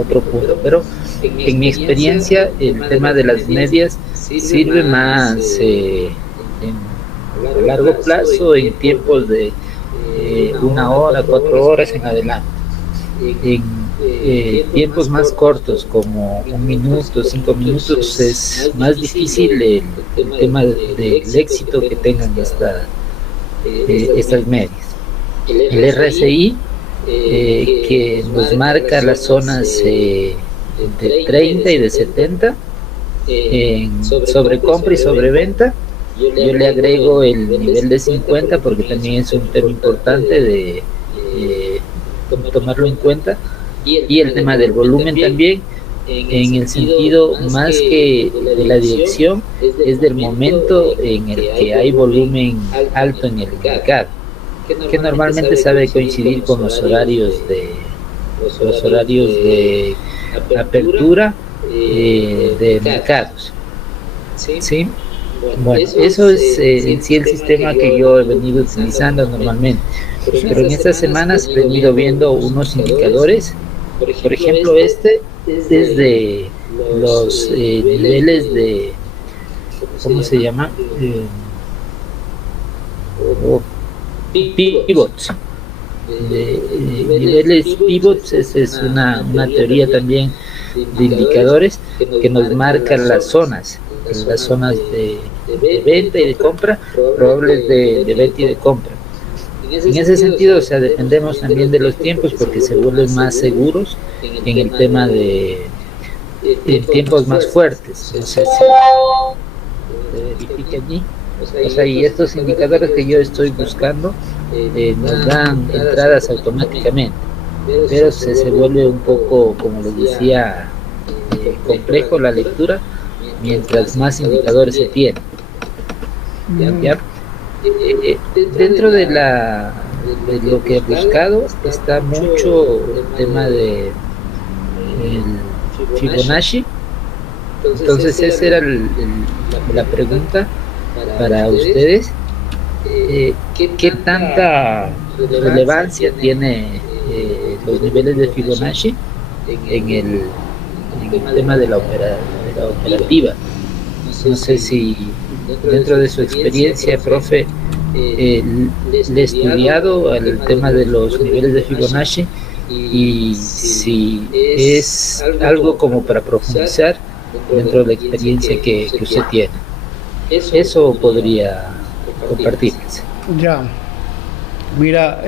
otro punto, pero en mi experiencia el tema de las medias sirve más a largo plazo, en tiempos de 1 hora, 4 horas en adelante. En tiempos más cortos, como 1 minuto, 5 minutos, es más difícil el tema del éxito que tengan estas medias. El RSI, que nos marca las zonas de 30 y de 70 en sobrecompra y sobreventa, yo le agrego el nivel de 50 porque también es un tema importante de tomarlo en cuenta, y el tema del volumen también, en el sentido más que de la dirección, es del momento en el que hay volumen alto en el mercado, que normalmente sabe coincidir con los horarios de apertura de mercados. ¿Sí? Bueno, eso es en sí el sistema que yo he venido utilizando normalmente, pero en estas semanas he venido viendo unos indicadores. Por ejemplo, este es de los niveles de, ¿cómo se llama? Pivots. Niveles pivots, esa es una teoría también de indicadores que nos marcan las zonas de venta y de compra, probables de venta y de compra. En ese sentido, o sea, dependemos también de los tiempos porque se vuelven más seguros en el tema de tiempos más fuertes. No sé si se verifica allí. O sea, y estos indicadores que yo estoy buscando nos dan entradas automáticamente, pero se vuelve un poco, como les decía, complejo la lectura mientras más indicadores se tienen. ¿Ya? Dentro de lo que he buscado está mucho el tema de el Fibonacci. Entonces esa era la pregunta para ustedes. ¿Qué tanta relevancia tiene los niveles de Fibonacci en el tema de la operativa? No sé si dentro de su experiencia, profe, le he estudiado el tema de los niveles de Fibonacci y si es algo como para profundizar dentro de la experiencia que usted tiene. Eso podría compartirles. Ya. Mira,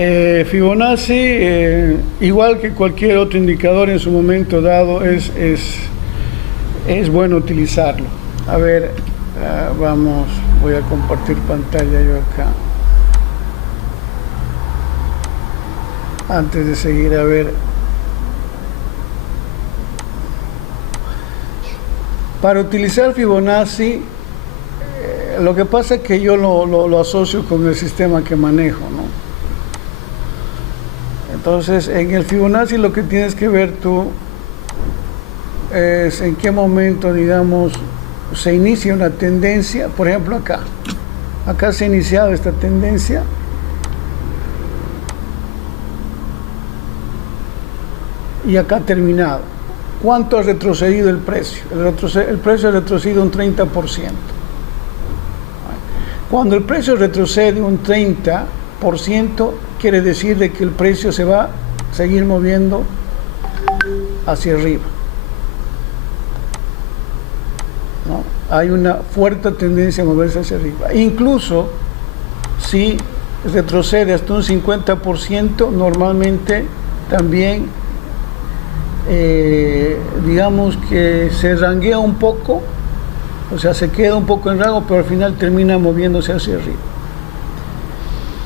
Fibonacci, igual que cualquier otro indicador en su momento dado, es bueno utilizarlo. A ver, vamos, voy a compartir pantalla yo acá. Antes de seguir, a ver. Para utilizar Fibonacci, lo que pasa es que yo lo asocio con el sistema que manejo, ¿no? Entonces, en el Fibonacci lo que tienes que ver tú es en qué momento, digamos, se inicia una tendencia. Por ejemplo, acá se ha iniciado esta tendencia. Y acá ha terminado. ¿Cuánto ha retrocedido el precio? El precio ha retrocedido un 30%. Cuando el precio retrocede un 30%, quiere decir de que el precio se va a seguir moviendo hacia arriba, ¿no? Hay una fuerte tendencia a moverse hacia arriba. Incluso si retrocede hasta un 50%, normalmente también digamos que se ranguea un poco, o sea, se queda un poco en rango, pero al final termina moviéndose hacia arriba.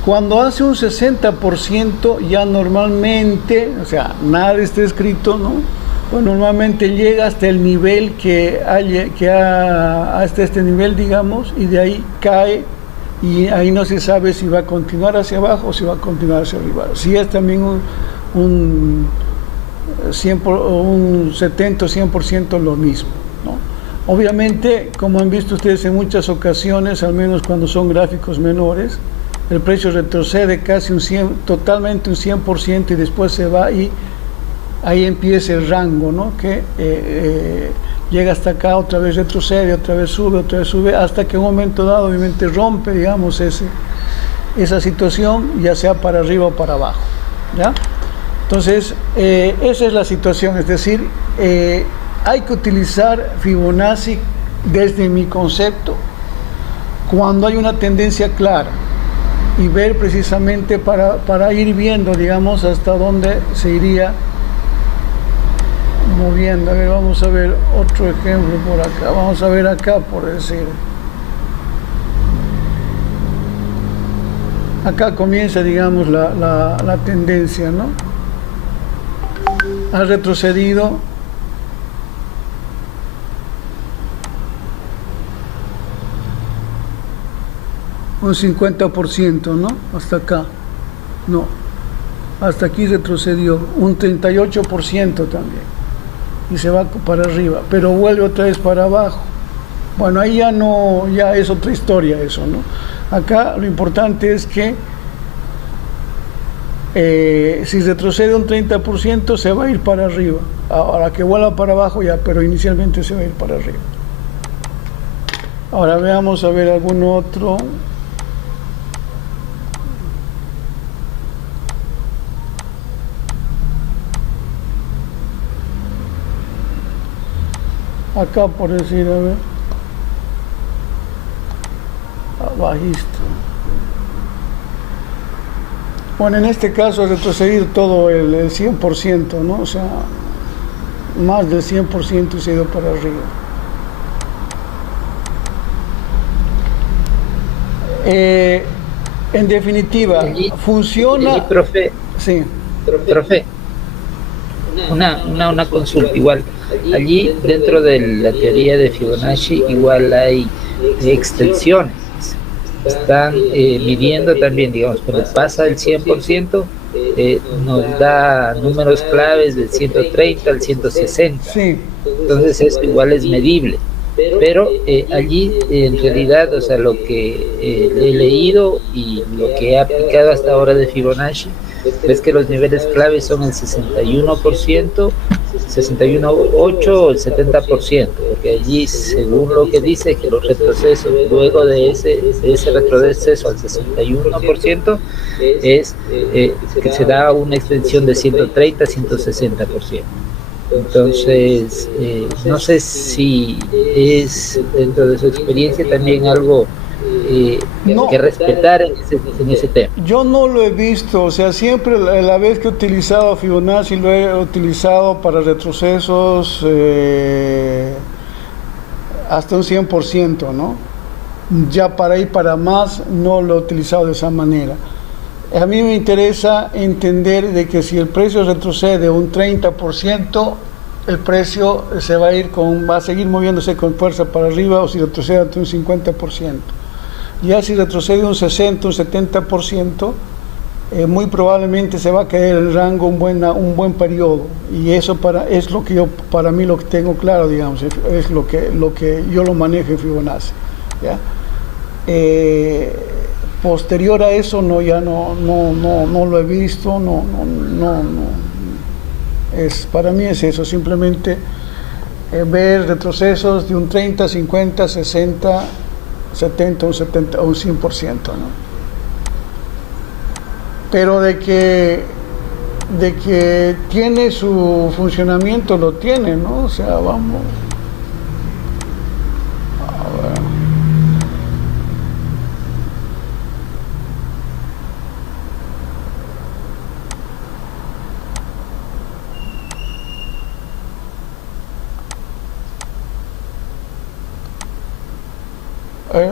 Cuando hace un 60%, ya normalmente, o sea, nada está escrito, ¿no? Pues normalmente llega hasta el nivel hasta este nivel, digamos, y de ahí cae, y ahí no se sabe si va a continuar hacia abajo o si va a continuar hacia arriba. Si es también un 70 o 100% lo mismo, ¿no? Obviamente, como han visto ustedes en muchas ocasiones, al menos cuando son gráficos menores, el precio retrocede casi totalmente un 100% y después se va y ahí empieza el rango, ¿no? Que llega hasta acá, otra vez retrocede, otra vez sube, hasta que en un momento dado obviamente rompe, digamos, esa situación, ya sea para arriba o para abajo, ¿ya? Entonces, esa es la situación, es decir, hay que utilizar Fibonacci desde mi concepto cuando hay una tendencia clara y ver precisamente para ir viendo, digamos, hasta dónde se iría moviendo. A ver, vamos a ver otro ejemplo por acá. Vamos a ver acá, por decir. Acá comienza, digamos, la tendencia, ¿no? Ha retrocedido un 50%, ¿no? Hasta acá. No. Hasta aquí retrocedió un 38% también. Y se va para arriba, pero vuelve otra vez para abajo. Bueno, ahí ya es otra historia eso, ¿no? Acá lo importante es que si retrocede un 30% se va a ir para arriba. Ahora que vuelva para abajo ya, pero inicialmente se va a ir para arriba. Ahora veamos a ver algún otro. Acá por decir, a ver, bajista. Bueno, en este caso ha retrocedido todo el 100%, ¿no? O sea, más del 100% se ha ido para arriba. En definitiva, funciona... profe, Sí. profe, una consulta igual. Allí dentro de la teoría de Fibonacci igual hay extensiones. Están midiendo también, digamos, cuando pasa el 100%, nos da números claves del 130 al 160. Sí. Entonces eso igual es medible. Pero allí en realidad, o sea, lo que he leído y lo que he aplicado hasta ahora de Fibonacci es que los niveles claves son el 61%, 61.8 o el 70%, porque allí, según lo que dice, que los retrocesos luego de ese retroceso al 61% es que se da una extensión de 130 a 160%. Entonces, no sé si es dentro de su experiencia también algo que respetar en ese tema. Yo no lo he visto, o sea, siempre la vez que he utilizado Fibonacci lo he utilizado para retrocesos hasta un 100%, ¿no? Ya para ir para más no lo he utilizado de esa manera. A mí me interesa entender de que si el precio retrocede un 30%, el precio se va a seguir moviéndose con fuerza para arriba, o si retrocede hasta un 50%. Ya si retrocede un 60, un 70%, muy probablemente se va a caer el rango un buen periodo, y eso es lo que para mí lo que tengo claro, digamos, es lo que yo lo manejo en Fibonacci, ¿ya? Posterior a eso no lo he visto, para mí es eso, simplemente ver retrocesos de un 30, 50, 60, 70, un 70 o un 100%, ¿no? Pero de que tiene su funcionamiento, lo tiene, ¿no? O sea, vamos a ver.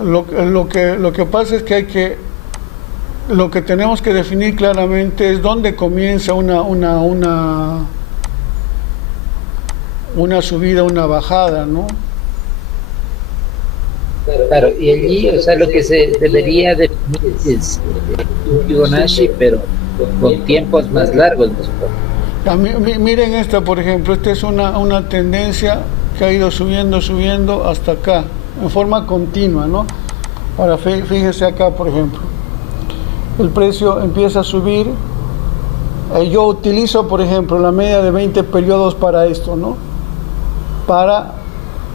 Lo que pasa es que lo que tenemos que definir claramente es dónde comienza una subida, una bajada, ¿no? Claro, y allí, o sea, lo que se debería definir es un Fibonacci, pero con tiempos más largos, ¿no? Miren esta, por ejemplo, esta es una tendencia que ha ido subiendo hasta acá, en forma continua, ¿no? Ahora fíjese acá, por ejemplo, el precio empieza a subir. Yo utilizo, por ejemplo, la media de 20 periodos para esto, ¿no? Para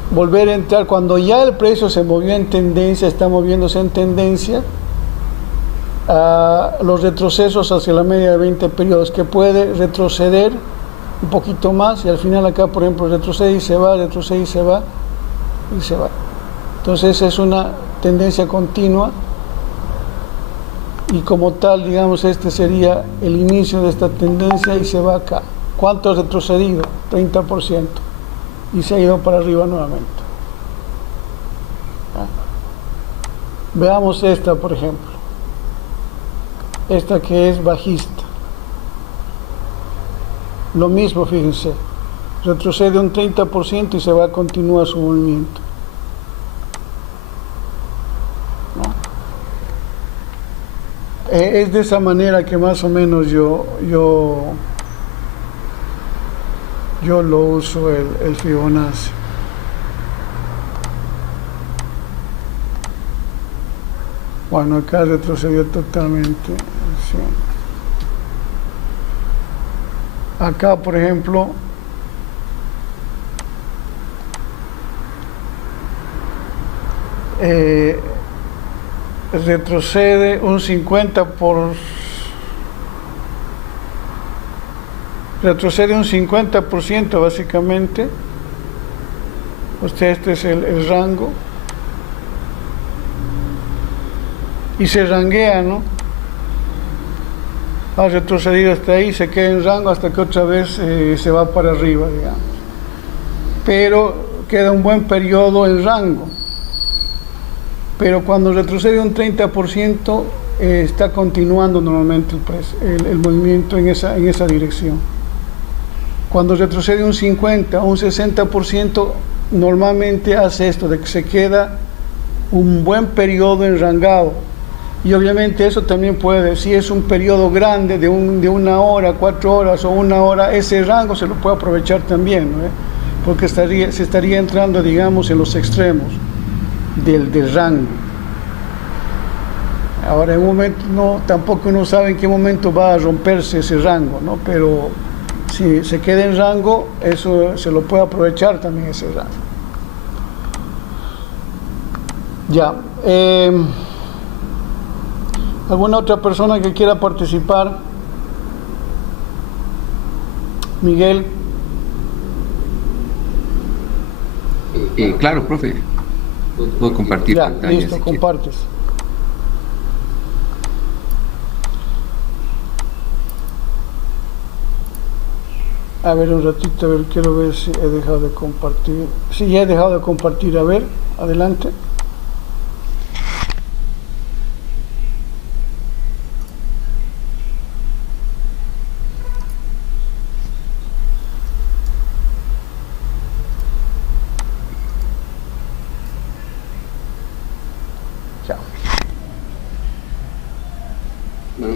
volver a entrar cuando ya el precio se movió en tendencia, está moviéndose en tendencia, a los retrocesos hacia la media de 20 periodos, que puede retroceder un poquito más, y al final acá, por ejemplo, retrocede y se va, retrocede y se va, y se va. Entonces es una tendencia continua, y como tal, digamos, este sería el inicio de esta tendencia, y se va acá. ¿Cuánto ha retrocedido? 30%, y se ha ido para arriba nuevamente. Veamos esta, por ejemplo, esta que es bajista. Lo mismo, fíjense, retrocede un 30% y se va a continuar su movimiento. Es de esa manera que más o menos yo lo uso el Fibonacci. Bueno, acá retrocedió totalmente. Sí. Acá, por ejemplo, retrocede un 50% básicamente. Este es el rango, y se ranguea, ¿no? ha retrocedido hasta ahí, se queda en rango hasta que otra vez se va para arriba, digamos. Pero queda un buen periodo en rango. Pero cuando retrocede un 30%, está continuando normalmente el movimiento en esa dirección. Cuando retrocede un 50 o un 60%, normalmente hace esto, de que se queda un buen periodo enrangado. Y obviamente eso también puede, si es un periodo grande de 1 hora, 4 horas o 1 hora, ese rango se lo puede aprovechar también, ¿no? Porque se estaría entrando, digamos, en los extremos del rango. Ahora, en un momento, tampoco uno sabe en qué momento va a romperse ese rango, ¿no? Pero si se queda en rango, eso se lo puede aprovechar también, ese rango. Ya. ¿Alguna otra persona que quiera participar? Miguel. Claro, profe. Puedo compartir Ya, pantalla. listo, Si compartes. A ver, un ratito, a ver, quiero ver si he dejado de compartir. Sí, ya he dejado de compartir, a ver, adelante.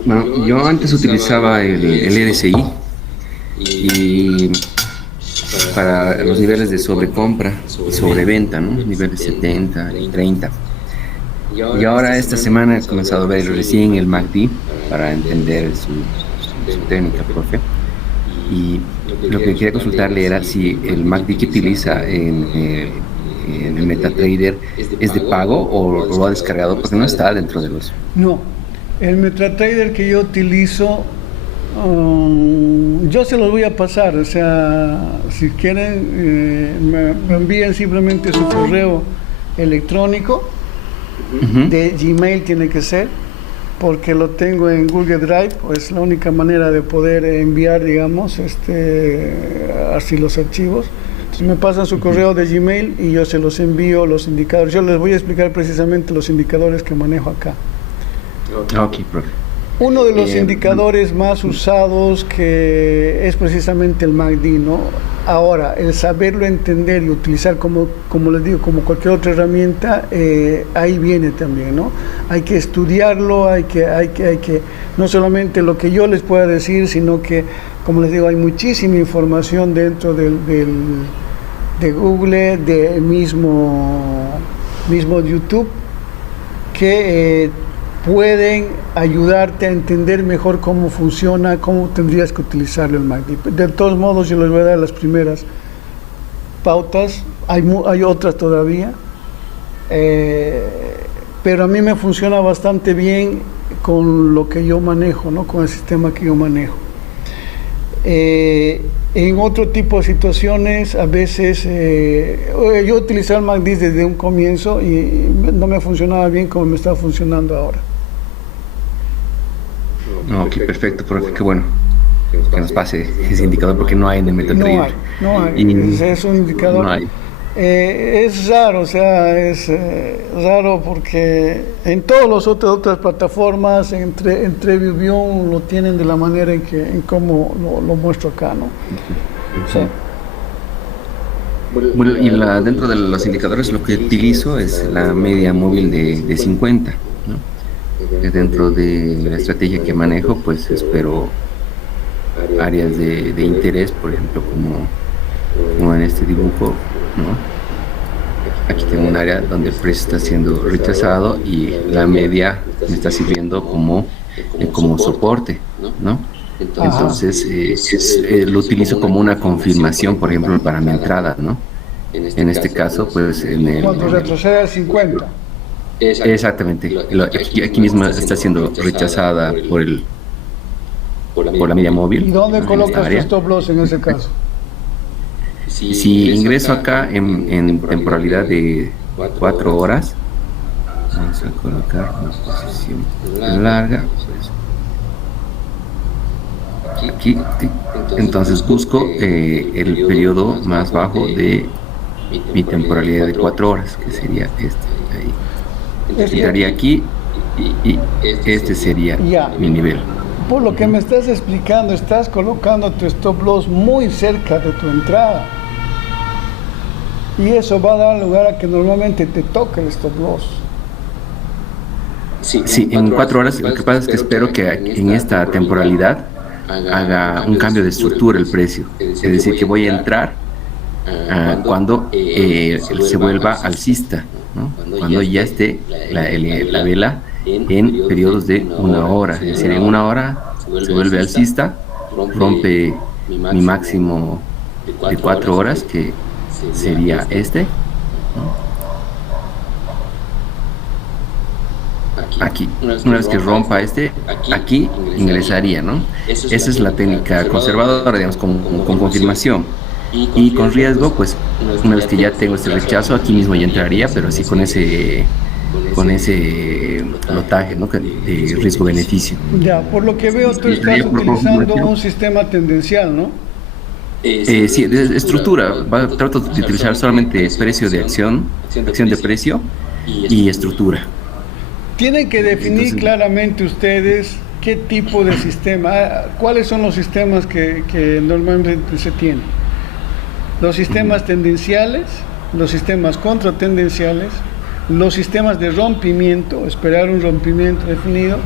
Bueno, yo antes utilizaba el RSI y para los niveles de sobrecompra y sobreventa, ¿no? Niveles 70 y 30. Y ahora esta semana he comenzado a ver recién el MACD para entender su técnica, profe. Y lo que quería consultarle era si el MACD que utiliza en el MetaTrader es de pago o lo ha descargado porque no está dentro de los... No, el MetaTrader que yo utilizo, yo se los voy a pasar, o sea, si quieren, me envíen simplemente su correo electrónico, de Gmail tiene que ser, porque lo tengo en Google Drive, pues la única manera de poder enviar, digamos, así los archivos. Entonces me pasan su correo de Gmail y yo se los envío los indicadores. Yo les voy a explicar precisamente los indicadores que manejo acá. Ok, profe. Uno de los indicadores más usados que es precisamente el MACD, ¿no? Ahora, el saberlo entender y utilizar como les digo, como cualquier otra herramienta, ahí viene también, ¿no? Hay que estudiarlo, hay que no solamente lo que yo les pueda decir, sino que, como les digo, hay muchísima información dentro de Google, del mismo YouTube, que pueden ayudarte a entender mejor cómo funciona, cómo tendrías que utilizarlo el MACD. De todos modos, yo les voy a dar las primeras pautas, hay otras todavía, pero a mí me funciona bastante bien con lo que yo manejo, ¿no? Con el sistema que yo manejo. En otro tipo de situaciones, a veces, yo utilicé el MACD desde un comienzo y no me funcionaba bien como me está funcionando ahora. Ok, perfecto, profe, qué bueno que nos pase ese indicador porque no hay en el MetaTrader. No hay, es un indicador. No hay. Es raro, o sea, es raro porque en todas las otras plataformas, entre View lo tienen de la manera en cómo lo muestro acá, ¿no? Sí. Bueno, y dentro de los indicadores lo que utilizo es la media móvil de 50, ¿no? Dentro de la estrategia que manejo, pues espero áreas de interés, por ejemplo, como en este dibujo, ¿no? Aquí tengo un área donde el precio está siendo rechazado y la media me está sirviendo como soporte, ¿no? Entonces lo utilizo como una confirmación, por ejemplo, para mi entrada, ¿no? En este caso, pues cuando retrocede al 50. Exactamente. Aquí mismo está siendo rechazada por la media móvil. ¿Y dónde colocas tu stop loss en ese caso? Si ingreso acá en temporalidad de 4 horas, vamos a colocar una posición larga, pues, aquí, entonces busco el periodo más bajo de mi temporalidad de 4 horas, que sería ahí. Entraría aquí y este sería mi nivel. Por lo que me estás explicando, estás colocando tu stop loss muy cerca de tu entrada. Y eso va a dar lugar a que normalmente te toque el stop loss. Sí, en 4 horas. Lo que pasa es que espero que en esta temporalidad haga un cambio de estructura el precio. Es decir, que voy a entrar cuando se vuelva alcista, ¿no? Cuando ya esté la vela en periodos de 1 hora. Es decir, en 1 hora se vuelve alcista, rompe mi máximo de 4 horas, que sería este, ¿no? Aquí, una vez que rompa aquí ingresaría, ¿no? Esa es la técnica conservadora, digamos, con confirmación. Y con riesgo, pues, una vez que ya tengo este rechazo, aquí mismo ya entraría, pero así con ese lotaje, ¿no? De riesgo-beneficio. Ya, por lo que veo, tú estás utilizando un sistema tendencial, ¿no? Sí, de estructura. Trato de utilizar solamente precio de acción de precio y estructura. Tienen que definir claramente ustedes qué tipo de sistema, cuáles son los sistemas que normalmente se tienen. Los sistemas tendenciales, los sistemas contratendenciales, los sistemas de rompimiento, esperar un rompimiento definido,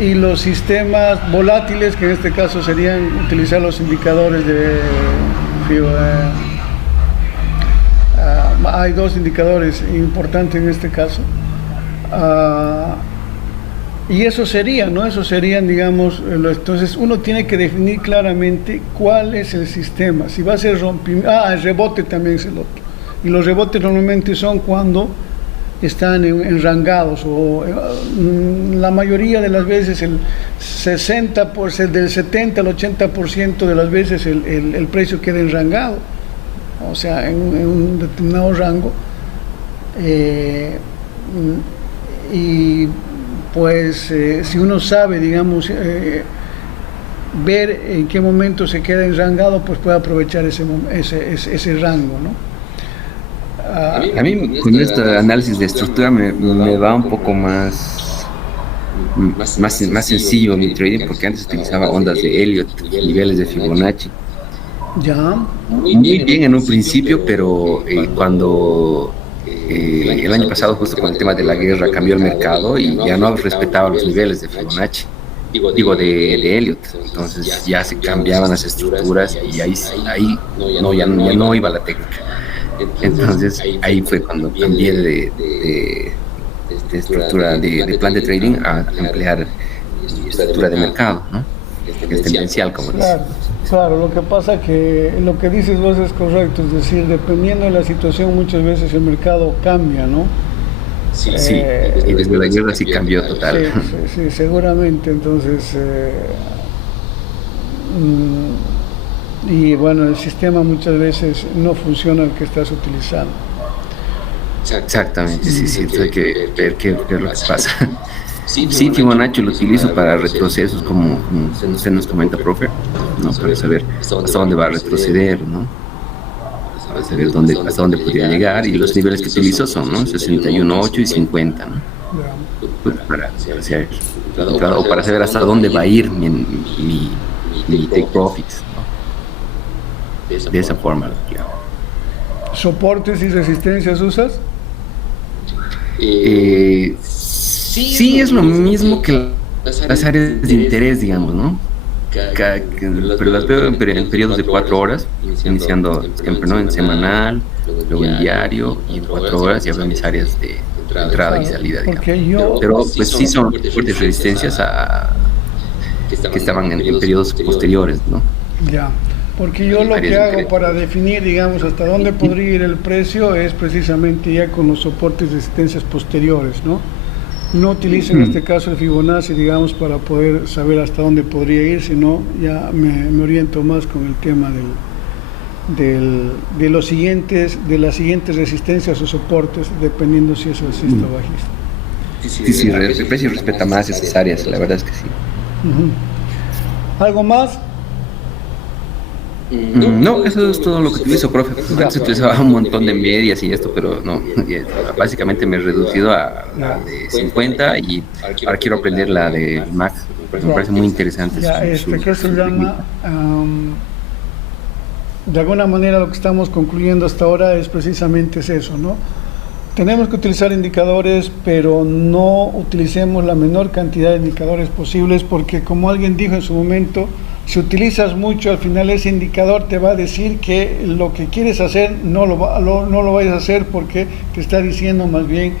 y los sistemas volátiles, que en este caso serían utilizar los indicadores de hay 2 indicadores importantes en este caso. Y eso sería, ¿no? Eso serían, digamos, entonces uno tiene que definir claramente cuál es el sistema. Si va a ser rompimiento, el rebote también es el otro. Y los rebotes normalmente son cuando están enrangados, o la mayoría de las veces el 60%, del 70 al 80% de las veces el precio queda enrangado, o sea, en un determinado rango. Y pues si uno sabe, digamos, ver en qué momento se queda enrangado, pues puede aprovechar ese rango, ¿no? A mí con este análisis de estructura me va un poco más sencillo mi trading, porque antes utilizaba ondas de Elliott, niveles de Fibonacci. Ya. Muy bien en un principio, pero cuando el año pasado, justo con el tema de la guerra, cambió el mercado y ya no respetaba los niveles de Fibonacci, digo de Elliott. Entonces ya se cambiaban las estructuras y ahí ya no iba la técnica. Entonces ahí fue cuando cambié de estructura de plan de trading a emplear estructura de mercado, ¿no? Que es tendencial, como dices. Claro, lo que pasa que lo que dices vos es correcto, es decir, dependiendo de la situación muchas veces el mercado cambia, ¿no? Sí, y desde la guerra sí cambió total. Sí, seguramente, entonces, y bueno, el sistema muchas veces no funciona el que estás utilizando. Exactamente, sí, hay que ver qué es lo que pasa. Sí, Fibonacci lo utilizo para retrocesos, como usted nos comenta, profe, ¿no? Para saber hasta dónde va a retroceder, ¿no? Para saber hasta dónde podría llegar, y los niveles que utilizo son, ¿no? 61.8 y 50, ¿no? Pues para saber hasta dónde va a ir mi take profits, ¿no? De esa forma, claro. ¿Soportes y resistencias usas? Sí, es lo mismo que las áreas de interés, digamos, ¿no? Pero las veo en periodos de 4 horas, iniciando siempre, ¿no? En semanal, luego en diario, y en 4 horas ya veo mis áreas de entrada y salida, digamos. Pero pues sí son fuertes resistencias que estaban en periodos posteriores, ¿no? Ya. Porque yo lo que hago para definir, digamos, hasta dónde podría ir el precio es precisamente ya con los soportes de resistencias posteriores, ¿no? No utilizo en este caso el Fibonacci, digamos, para poder saber hasta dónde podría ir, sino ya me oriento más con el tema de las siguientes resistencias o soportes, dependiendo si es alcista o bajista. Sí, el precio respeta más esas áreas, la verdad es que sí. ¿Algo más? No, eso es todo lo que utilizo, profe. Antes utilizaba un montón de medias y esto, pero no, básicamente me he reducido a la de 50 y ahora quiero aprender la de Mac. Me parece muy interesante. ¿Qué se llama? De alguna manera lo que estamos concluyendo hasta ahora es precisamente eso, ¿no? Tenemos que utilizar indicadores, pero no utilicemos la menor cantidad de indicadores posibles, porque como alguien dijo en su momento, si utilizas mucho, al final ese indicador te va a decir que lo que quieres hacer no lo vayas a hacer, porque te está diciendo más bien,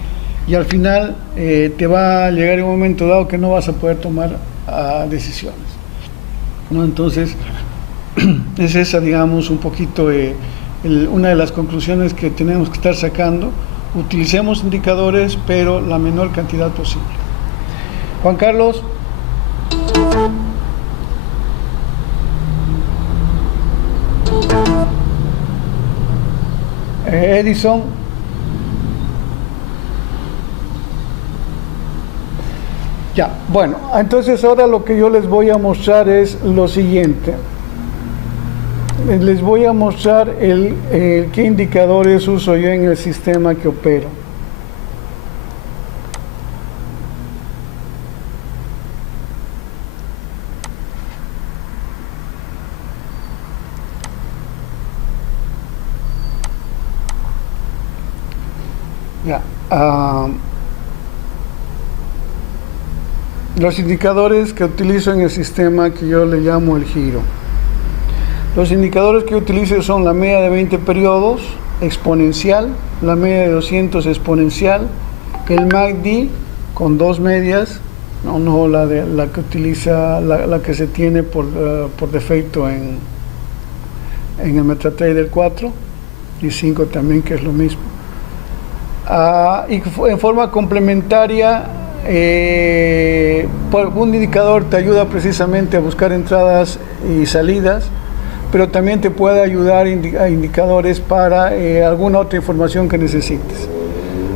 y al final te va a llegar un momento dado que no vas a poder tomar decisiones, ¿no? Entonces, es esa, digamos, un poquito una de las conclusiones que tenemos que estar sacando. Utilicemos indicadores, pero la menor cantidad posible. Juan Carlos. Edison. Ya, bueno, entonces ahora lo que yo les voy a mostrar es lo siguiente. Les voy a mostrar qué indicadores uso yo en el sistema que opero. Ya, los indicadores que utilizo en el sistema que yo le llamo el giro. Los indicadores que utilizo son la media de 20 periodos exponencial, la media de 200 exponencial, el MACD con dos medias, no la que utiliza, la que se tiene por defecto en el MetaTrader 4 y 5 también, que es lo mismo. Y en forma complementaria, un indicador te ayuda precisamente a buscar entradas y salidas, pero también te puede ayudar a indicadores para alguna otra información que necesites.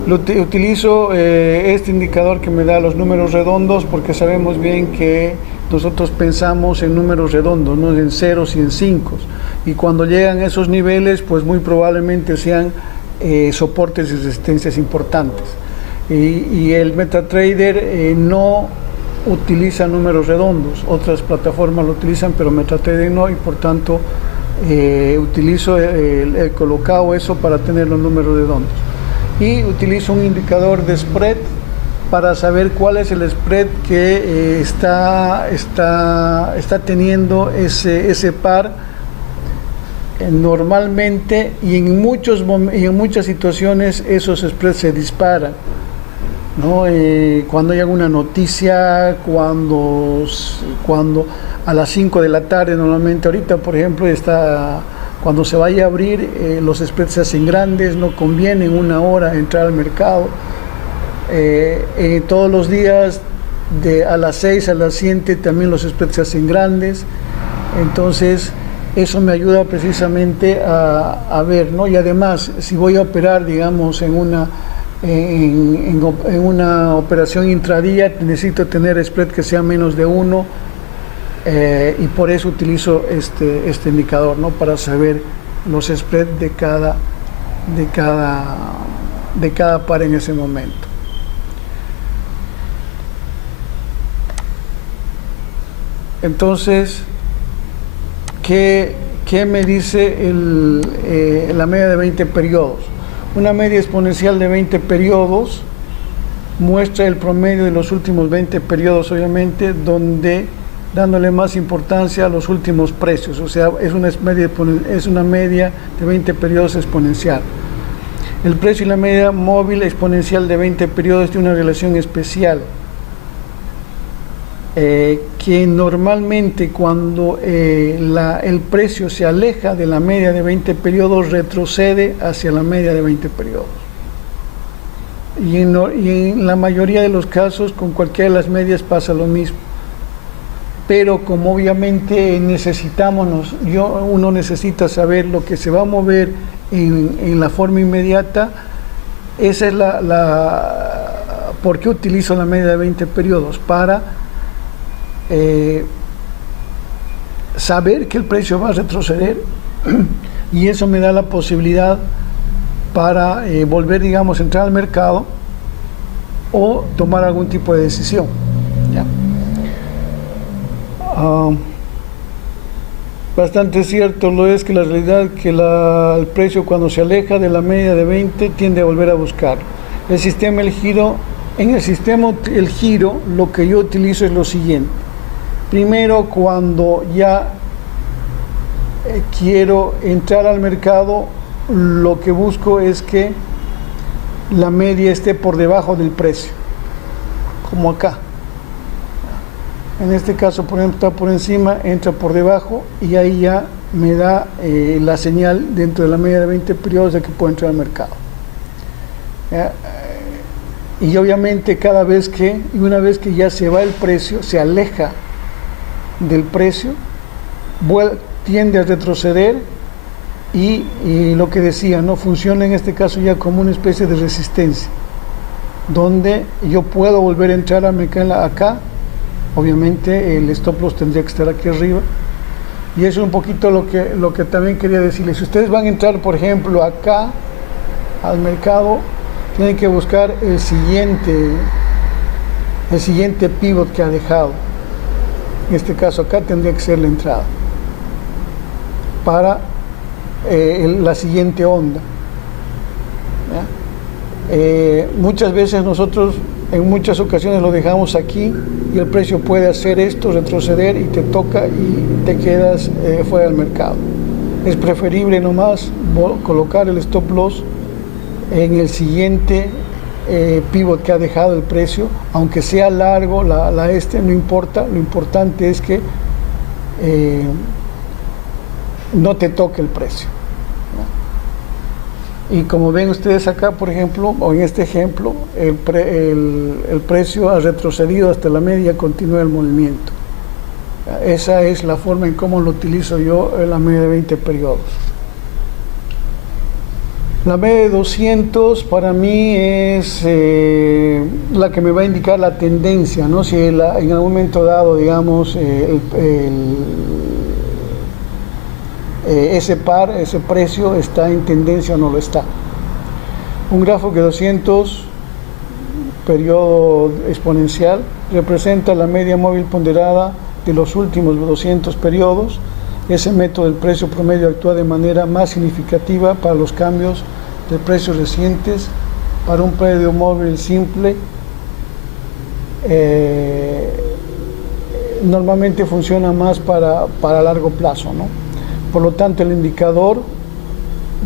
Utilizo este indicador que me da los números redondos, porque sabemos bien que nosotros pensamos en números redondos, no en ceros y en cinco, y cuando llegan a esos niveles, pues muy probablemente sean soportes y resistencias importantes. Y el MetaTrader no utiliza números redondos, otras plataformas lo utilizan, pero MetaTrader no, y por tanto utilizo he colocado eso para tener los números redondos. Y utilizo un indicador de spread para saber cuál es el spread que está teniendo ese par normalmente, y en muchas situaciones esos spreads se disparan, ¿no? Cuando hay alguna noticia, cuando a las 5 de la tarde, normalmente ahorita por ejemplo cuando se vaya a abrir, los spreads se hacen grandes, no conviene en una hora entrar al mercado. Todos los días a las 6 a las 7 también los spreads se hacen grandes, entonces eso me ayuda precisamente a ver, ¿no? Y además, si voy a operar, digamos, en una operación intradía, necesito tener spread que sea menos de 1, y por eso utilizo este indicador, ¿no? Para saber los spreads de cada par en ese momento. Entonces, ¿qué me dice la media de 20 periodos? Una media exponencial de 20 periodos muestra el promedio de los últimos 20 periodos, obviamente, dándole más importancia a los últimos precios. O sea, es una media de 20 periodos exponencial. El precio y la media móvil exponencial de 20 periodos tiene una relación especial, que normalmente cuando el precio se aleja de la media de 20 periodos, retrocede hacia la media de 20 periodos. Y en la mayoría de los casos, con cualquiera de las medias pasa lo mismo. Pero como obviamente uno necesita saber lo que se va a mover en la forma inmediata, esa es ¿por qué utilizo la media de 20 periodos? Para saber que el precio va a retroceder y eso me da la posibilidad para volver, digamos, a entrar al mercado o tomar algún tipo de decisión, ¿ya? Bastante cierto lo es que la realidad que el precio cuando se aleja de la media de 20 tiende a volver a buscar. El sistema, el giro, en el sistema el giro lo que yo utilizo es lo siguiente. Primero, cuando ya quiero entrar al mercado, lo que busco es que la media esté por debajo del precio, como acá. En este caso, por ejemplo, está por encima, entra por debajo y ahí ya me da la señal dentro de la media de 20 periodos de que puedo entrar al mercado. Y obviamente una vez que ya se va el precio, se aleja del precio, tiende a retroceder y lo que decía, ¿no? Funciona en este caso ya como una especie de resistencia, donde yo puedo volver a entrar a mercado acá. Obviamente el stop loss tendría que estar aquí arriba, y eso es un poquito lo que también quería decirles. Si ustedes van a entrar, por ejemplo, acá al mercado, tienen que buscar el siguiente pivot que ha dejado. En este caso acá tendría que ser la entrada para la siguiente onda, ¿ya? Muchas veces nosotros en muchas ocasiones lo dejamos aquí y el precio puede hacer esto, retroceder, y te toca y te quedas fuera del mercado. Es preferible nomás colocar el stop loss en el siguiente pivot que ha dejado el precio, aunque sea largo, no importa, lo importante es que no te toque el precio, ¿no? Y como ven ustedes acá, por ejemplo, o en este ejemplo, el precio ha retrocedido hasta la media, continúa el movimiento. Esa es la forma en cómo lo utilizo yo en la media de 20 periodos. La media de 200 para mí es la que me va a indicar la tendencia, ¿no? Si en algún momento dado, digamos, ese precio está en tendencia o no lo está. Un gráfico de 200 periodo exponencial representa la media móvil ponderada de los últimos 200 periodos. Ese método del precio promedio actúa de manera más significativa para los cambios de precios recientes. Para un periodo móvil simple, normalmente funciona más para largo plazo, ¿no? Por lo tanto, el indicador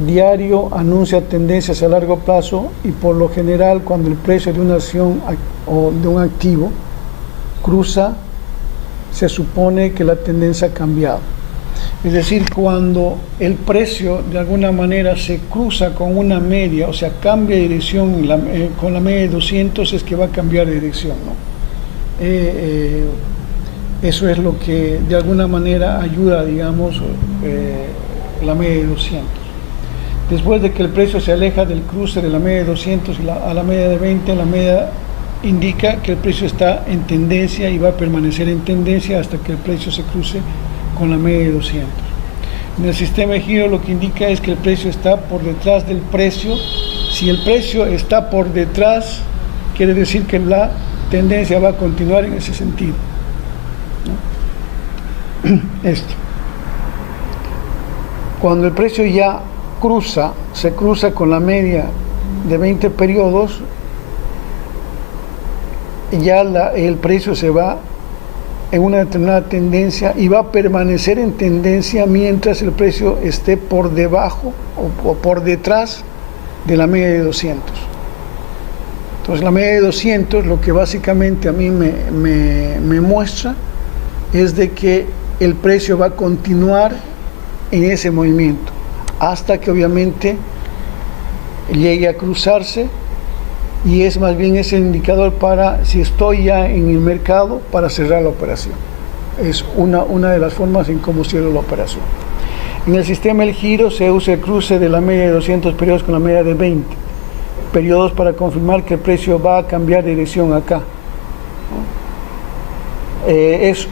diario anuncia tendencias a largo plazo, y por lo general, cuando el precio de una acción o de un activo cruza, se supone que la tendencia ha cambiado. Es decir, cuando el precio de alguna manera se cruza con una media, o sea, cambia de dirección con la media de 200, es que va a cambiar de dirección, ¿no? Eso es lo que de alguna manera ayuda, digamos, la media de 200. Después de que el precio se aleja del cruce de la media de 200 a la media de 20, la media indica que el precio está en tendencia y va a permanecer en tendencia hasta que el precio se cruce con la media de 200. En el sistema de giro lo que indica es que el precio está por detrás del precio. Si el precio está por detrás, quiere decir que la tendencia va a continuar en ese sentido, ¿no? Esto. Cuando el precio ya se cruza con la media de 20 periodos, ya el precio se va en una determinada tendencia y va a permanecer en tendencia mientras el precio esté por debajo o por detrás de la media de 200. Entonces la media de 200 lo que básicamente a mí me muestra es de que el precio va a continuar en ese movimiento hasta que obviamente llegue a cruzarse, y es más bien ese indicador para, si estoy ya en el mercado, para cerrar la operación. Es una de las formas en cómo cierro la operación. En el sistema del giro se usa el cruce de la media de 200 periodos con la media de 20 periodos para confirmar que el precio va a cambiar de dirección acá. Es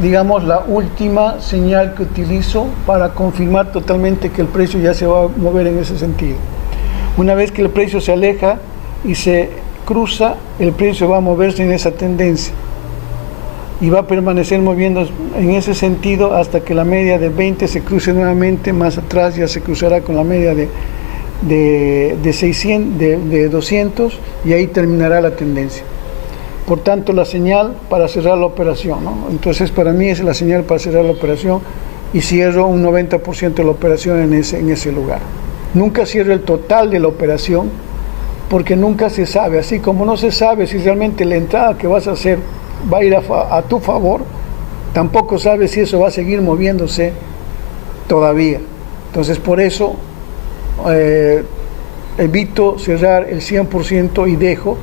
digamos, la última señal que utilizo para confirmar totalmente que el precio ya se va a mover en ese sentido. Una vez que el precio se aleja y se cruza, el precio va a moverse en esa tendencia y va a permanecer moviendo en ese sentido hasta que la media de 20 se cruce nuevamente. Más atrás ya se cruzará con la media de 600, de 200, y ahí terminará la tendencia. Por tanto, la señal para cerrar la operación, ¿no? Entonces, para mí es la señal para cerrar la operación y cierro un 90% de la operación en ese lugar. Nunca cierro el total de la operación porque nunca se sabe, así como no se sabe si realmente la entrada que vas a hacer va a ir a tu favor, tampoco sabes si eso va a seguir moviéndose todavía. Entonces, por eso evito cerrar el 100% y dejo,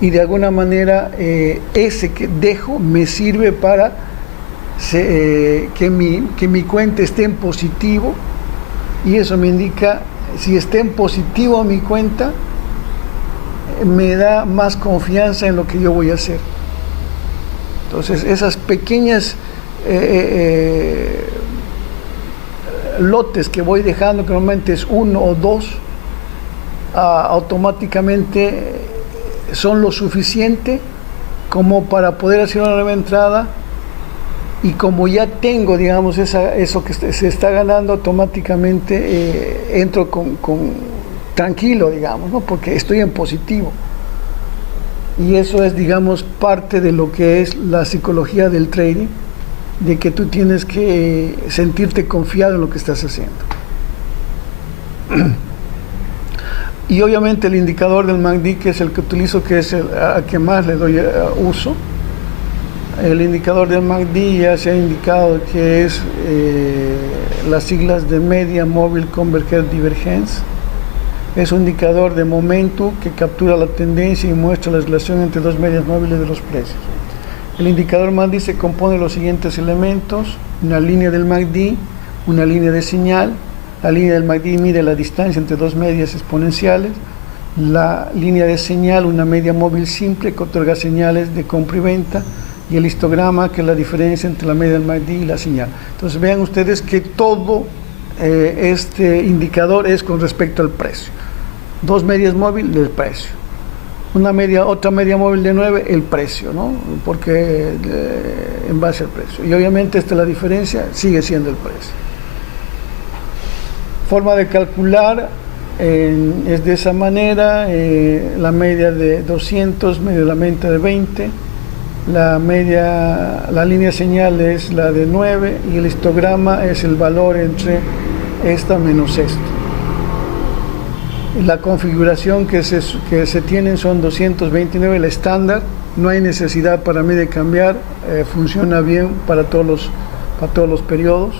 y de alguna manera ese que dejo me sirve para que mi cuenta esté en positivo, y eso me indica, si está en positivo mi cuenta, me da más confianza en lo que yo voy a hacer. Entonces, esas pequeñas lotes que voy dejando, que normalmente es 1 o 2, automáticamente son lo suficiente como para poder hacer una nueva entrada, y como ya tengo, digamos, eso que se está ganando, automáticamente entro con tranquilo, digamos, ¿no? Porque estoy en positivo. Y eso es, digamos, parte de lo que es la psicología del trading, de que tú tienes que sentirte confiado en lo que estás haciendo. Y obviamente el indicador del MACD, que es el que utilizo, que es el que más le doy uso, el indicador del MACD ya se ha indicado que es las siglas de Media Móvil Converger Divergence. Es un indicador de momento que captura la tendencia y muestra la relación entre dos medias móviles de los precios. El indicador MACD se compone de los siguientes elementos: una línea del MACD, una línea de señal. La línea del MACD mide la distancia entre dos medias exponenciales. La línea de señal, una media móvil simple que otorga señales de compra y venta. Y el histograma, que es la diferencia entre la media del MACD y la señal. Entonces vean ustedes que todo este indicador es con respecto al precio. Dos medias móviles del precio. Otra media móvil de 9, el precio, ¿no? Porque en base al precio. Y obviamente la diferencia sigue siendo el precio. Forma de calcular es de esa manera: la media de 200, medio la media de 20, la línea señal es la de 9 y el histograma es el valor entre esta menos esto. La configuración que se tienen son 229, la estándar, no hay necesidad para mí de cambiar, funciona bien para todos los periodos.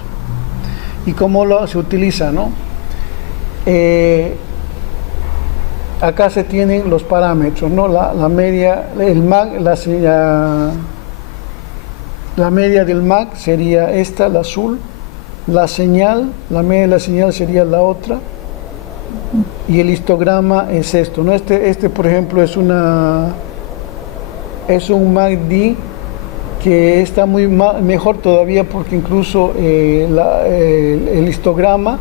¿Y cómo se utiliza, no? Acá se tienen los parámetros, ¿no? La media, el MAC, la media del MAC sería esta, la azul. La señal, la media de la señal sería la otra, y el histograma es esto, ¿no? Este por ejemplo es un MACD que está mejor todavía, porque incluso el histograma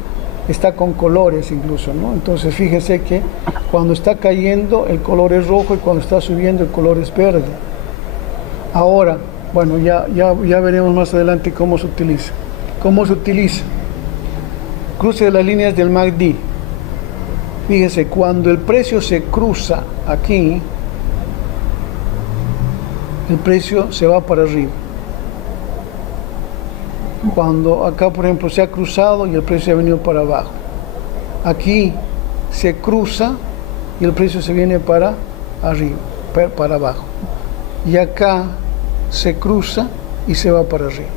está con colores incluso, ¿no? Entonces fíjense que cuando está cayendo el color es rojo y cuando está subiendo el color es verde. Ahora, bueno, ya veremos más adelante cómo se utiliza. ¿Cómo se utiliza? Cruce de las líneas del MACD. Fíjense, cuando el precio se cruza aquí, el precio se va para arriba. Cuando acá, por ejemplo, se ha cruzado y el precio ha venido para abajo. Aquí se cruza y el precio se viene para arriba, para abajo. Y acá se cruza y se va para arriba,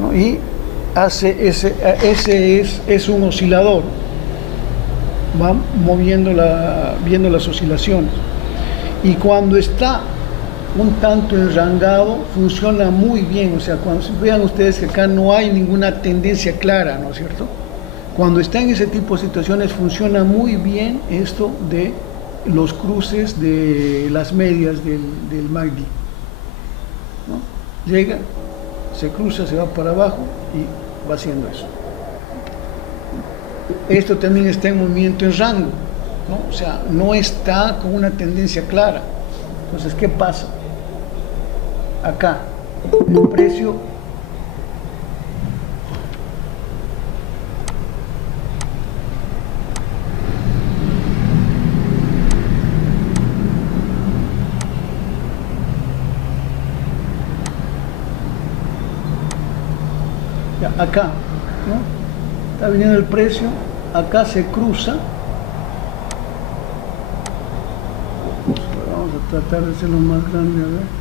¿no? Y hace es un oscilador, va viendo las oscilaciones, y cuando está un tanto enrangado funciona muy bien. O sea, cuando vean ustedes que acá no hay ninguna tendencia clara, ¿no es cierto? Cuando está en ese tipo de situaciones funciona muy bien esto de los cruces de las medias del MACD, ¿no? Llega, se cruza, se va para abajo y va haciendo eso. Esto también está en movimiento en rango, ¿no? O sea, no está con una tendencia clara. Entonces, ¿qué pasa? Acá, el precio ya, acá, ¿no? Está viniendo el precio, acá se cruza. Vamos a tratar de hacerlo más grande, a ver.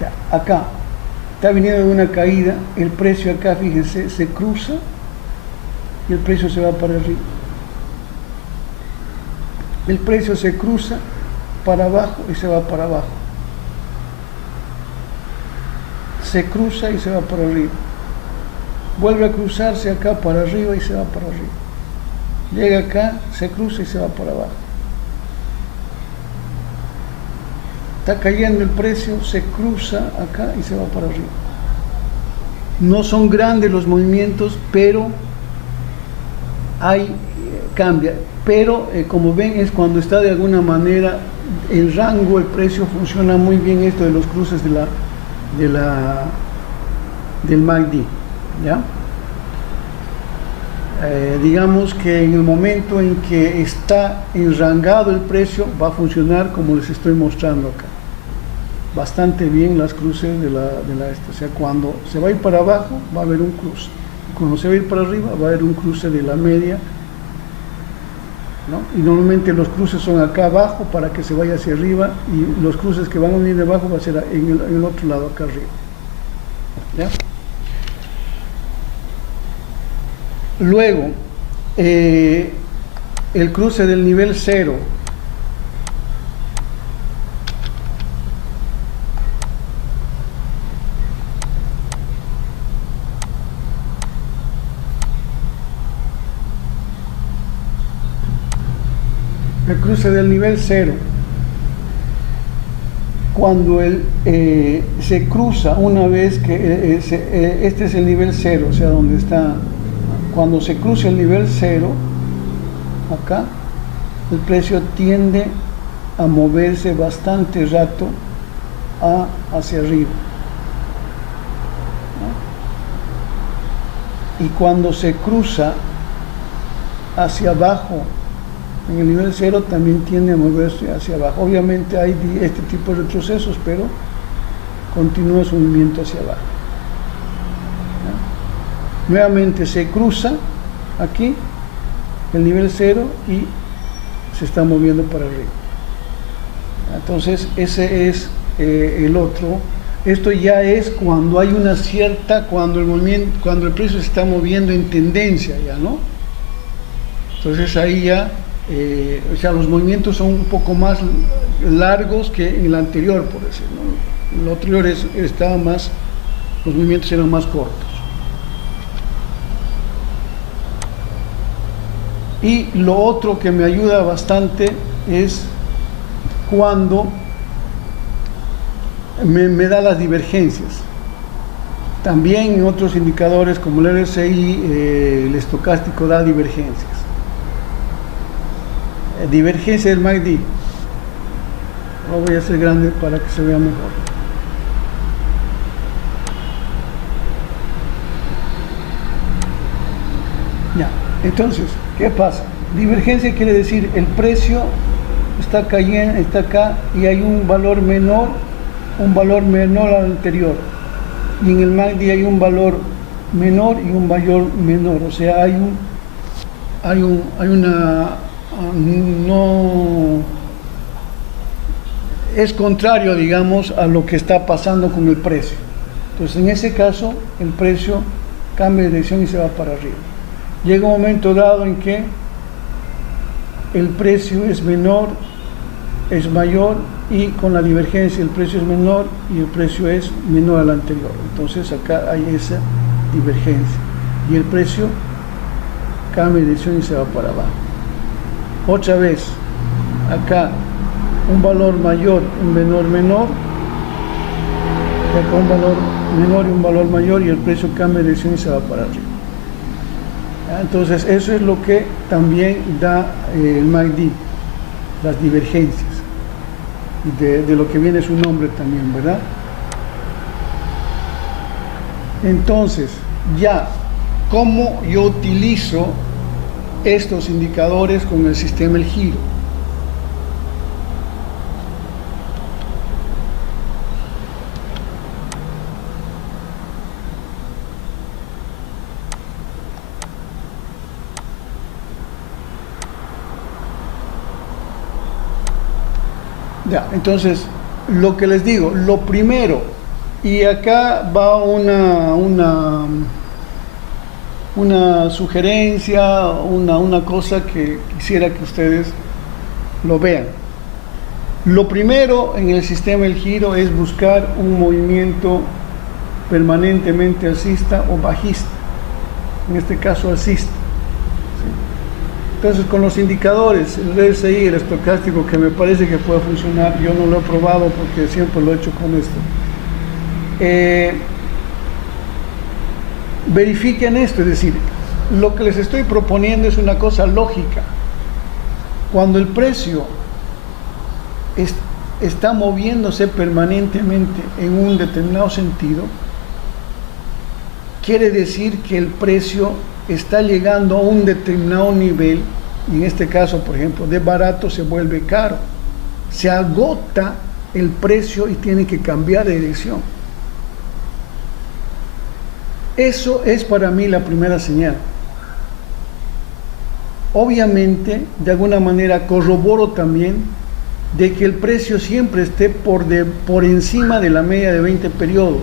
Ya, acá está viniendo de una caída, el precio acá, fíjense, se cruza y el precio se va para arriba. El precio se cruza para abajo y se va para abajo. Se cruza y se va para arriba. Vuelve a cruzarse acá para arriba y se va para arriba. Llega acá, se cruza y se va para abajo. Está cayendo el precio, se cruza acá y se va para arriba. No son grandes los movimientos, pero cambia. Pero como ven, es cuando está de alguna manera en rango, el precio funciona muy bien, esto de los cruces del MACD, ¿ya? Digamos que en el momento en que está enrangado el precio, va a funcionar como les estoy mostrando acá. Bastante bien las cruces de la esta. O sea, cuando se va a ir para abajo, va a haber un cruce. Cuando se va a ir para arriba, va a haber un cruce de la media, ¿no? Y normalmente los cruces son acá abajo para que se vaya hacia arriba, y los cruces que van a venir de abajo va a ser en el otro lado, acá arriba, ¿ya? Luego, el cruce del nivel 0. El cruce del nivel 0, cuando se cruza una vez que este es el nivel 0, o sea, donde está, cuando se cruza el nivel 0, acá, el precio tiende a moverse bastante rato hacia arriba, ¿no? Y cuando se cruza hacia abajo, en el nivel 0 también tiende a moverse hacia abajo. Obviamente hay este tipo de retrocesos, pero continúa su movimiento hacia abajo, ¿ya? Nuevamente se cruza aquí el nivel 0 y se está moviendo para arriba. Entonces ese es el otro. Esto ya es cuando hay una cierta, cuando el precio se está moviendo en tendencia, ya, ¿no? Entonces ahí ya o sea, los movimientos son un poco más largos que en el anterior, por decir, ¿no? En el anterior estaba más, los movimientos eran más cortos. Y lo otro que me ayuda bastante es cuando me da las divergencias. También en otros indicadores como el RSI, el estocástico da divergencias. Divergencia del MACD, lo voy a hacer grande para que se vea mejor. Ya, entonces, ¿qué pasa? Divergencia quiere decir el precio está cayendo, está acá y hay un valor menor al anterior, y en el MACD hay un valor menor y un valor menor, o sea, hay una no es contrario, digamos, a lo que está pasando con el precio. Entonces, en ese caso, el precio cambia de dirección y se va para arriba. Llega un momento dado en que el precio es menor, es mayor, y con la divergencia el precio es menor y el precio es menor al anterior. Entonces, acá hay esa divergencia. y el precio cambia de dirección y se va para abajo. Otra vez, acá un valor mayor, un menor, y acá un valor menor y un valor mayor, y el precio cambia de dirección y se va para arriba. Entonces eso es lo que también da el MACD, las divergencias, de lo que viene su nombre también, ¿verdad? Entonces, ya, ¿cómo yo utilizo estos indicadores con el sistema El Giro? Ya, entonces, lo que les digo, lo primero, y acá va una sugerencia, una cosa que quisiera que ustedes lo vean. Lo primero en el sistema El Giro es buscar un movimiento permanentemente alcista o bajista, en este caso alcista. Entonces, con los indicadores, el RSI, el estocástico, que me parece que puede funcionar, yo no lo he probado porque siempre lo he hecho con esto. Verifiquen esto, es decir, lo que les estoy proponiendo es una cosa lógica. Cuando el precio está moviéndose permanentemente en un determinado sentido, quiere decir que el precio está llegando a un determinado nivel, y en este caso, por ejemplo, de barato se vuelve caro, se agota el precio y tiene que cambiar de dirección. Eso es para mí la primera señal. Obviamente, de alguna manera corroboro también de que el precio siempre esté por encima de la media de 20 periodos.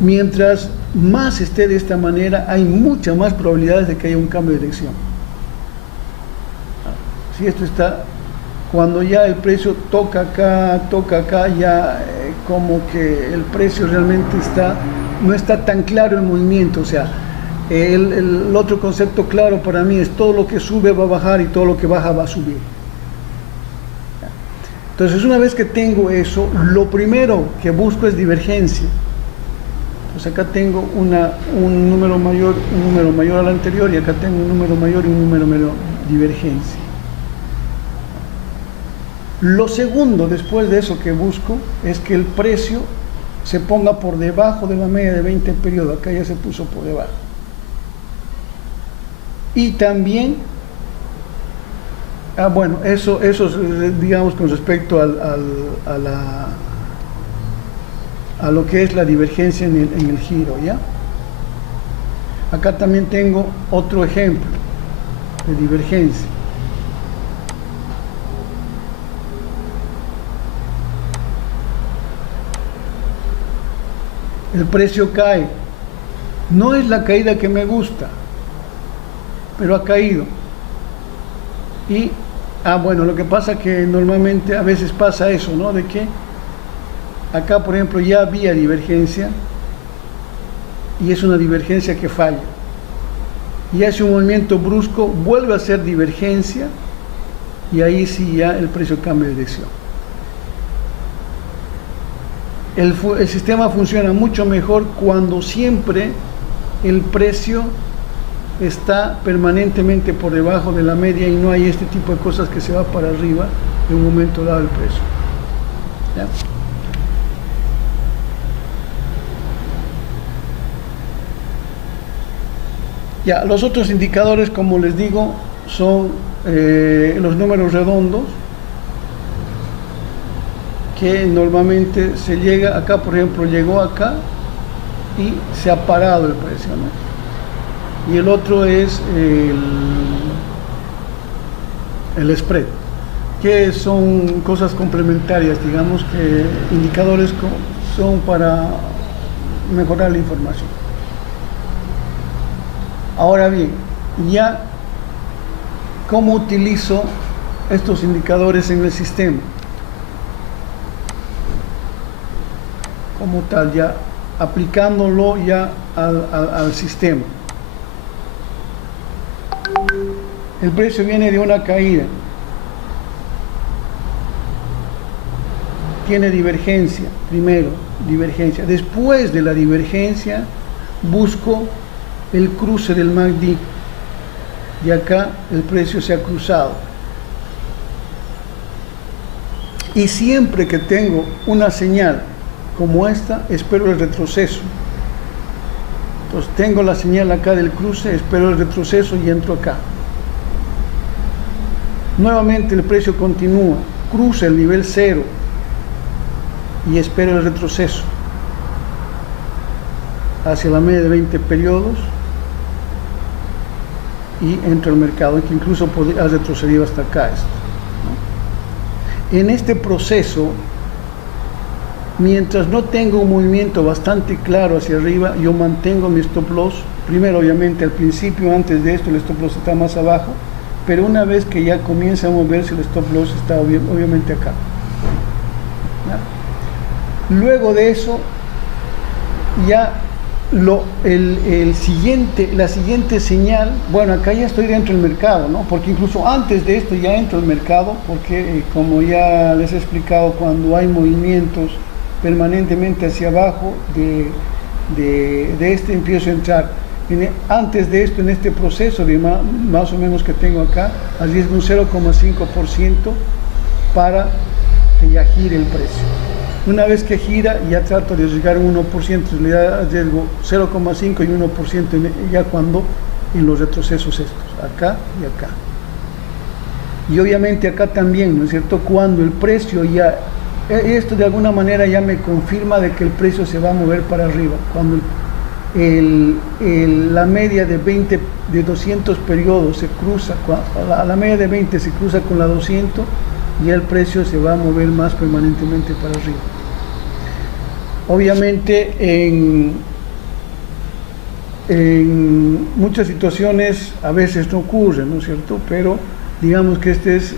Mientras más esté de esta manera, hay muchas más probabilidades de que haya un cambio de dirección. Si esto está, cuando ya el precio toca acá, ya como que el precio realmente no está tan claro el movimiento. O sea, el otro concepto claro para mí es: todo lo que sube va a bajar y todo lo que baja va a subir. Entonces, una vez que tengo eso, lo primero que busco es divergencia. Entonces acá tengo un número mayor al anterior, y acá tengo un número mayor y un número menor, divergencia. Lo segundo, después de eso, que busco es que el precio se ponga por debajo de la media de 20 periodos. Acá ya se puso por debajo. Y también, bueno, eso digamos con respecto a lo que es la divergencia en el giro, ¿ya? Acá también tengo otro ejemplo de divergencia. El precio cae. No es la caída que me gusta, pero ha caído. Y, bueno, lo que pasa que normalmente a veces pasa eso, ¿no? De que acá, por ejemplo, ya había divergencia y es una divergencia que falla. Y hace un movimiento brusco, vuelve a ser divergencia, y ahí sí ya el precio cambia de dirección. El sistema funciona mucho mejor cuando siempre el precio está permanentemente por debajo de la media y no hay este tipo de cosas que se va para arriba en un momento dado el precio. ¿Ya? Ya, los otros indicadores, como les digo, son los números redondos, que normalmente se llega acá, por ejemplo, llegó acá y se ha parado el precio, ¿no? Y el otro es el spread, que son cosas complementarias, digamos, que indicadores son para mejorar la información. Ahora bien, ya, ¿cómo utilizo estos indicadores en el sistema? Como tal, ya aplicándolo ya al sistema. El precio viene de una caída, tiene divergencia, primero divergencia, después de la divergencia busco el cruce del MACD y acá el precio se ha cruzado, y siempre que tengo una señal como esta espero el retroceso. Entonces tengo la señal acá del cruce, espero el retroceso y entro acá. Nuevamente el precio continúa, cruza el nivel 0 y espero el retroceso hacia la media de 20 periodos y entro al mercado, que incluso ha retrocedido hasta acá esto, ¿no? En este proceso, mientras no tengo un movimiento bastante claro hacia arriba, yo mantengo mi stop loss. Primero, obviamente, al principio, antes de esto, el stop loss está más abajo, pero una vez que ya comienza a moverse, el stop loss está obviamente acá. ¿Ya? Luego de eso, ya la siguiente señal, bueno, acá ya estoy dentro del mercado, ¿no? Porque incluso antes de esto ya entro al mercado, porque como ya les he explicado, cuando hay movimientos permanentemente hacia abajo de este, empiezo a entrar antes de esto en este proceso de más o menos que tengo acá, arriesgo un 0,5% para que ya gire el precio. Una vez que gira, ya trato de arriesgar un 1%, le arriesgo 0,5 y 1% ya cuando en los retrocesos estos, acá y acá. Y obviamente acá también, ¿no es cierto? Cuando el precio ya, esto de alguna manera ya me confirma de que el precio se va a mover para arriba. Cuando la media de 200 periodos se cruza, la media de 20 se cruza con la 200, y el precio se va a mover más permanentemente para arriba. Obviamente en muchas situaciones a veces no ocurre, ¿no es cierto? Pero digamos que esta es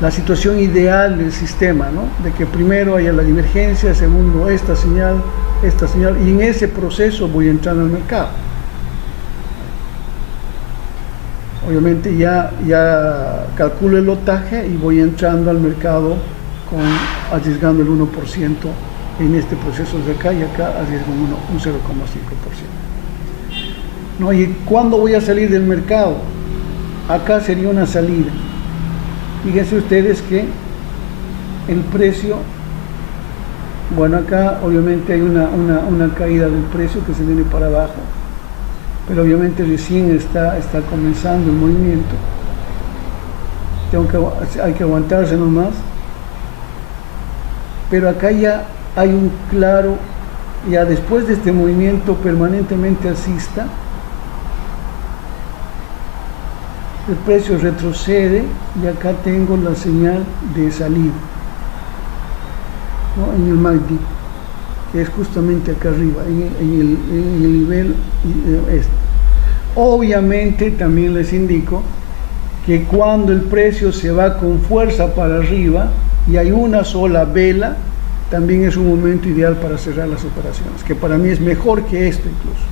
la situación ideal del sistema, ¿no? De que primero haya la divergencia, segundo esta señal, y en ese proceso voy entrando al mercado. Obviamente ya calculo el lotaje y voy entrando al mercado arriesgando el 1% en este proceso de acá, y acá arriesgo un 0,5%. ¿No? ¿Y cuándo voy a salir del mercado? Acá sería una salida. Fíjense ustedes que el precio, bueno, acá obviamente hay una caída del precio que se viene para abajo, pero obviamente recién está comenzando el movimiento. Hay que aguantarse nomás, pero acá ya hay un claro, ya después de este movimiento permanentemente alcista, el precio retrocede y acá tengo la señal de salida, ¿no? En el MACD, que es justamente acá arriba, en el nivel este. Obviamente también les indico que cuando el precio se va con fuerza para arriba y hay una sola vela, también es un momento ideal para cerrar las operaciones, que para mí es mejor que esto incluso.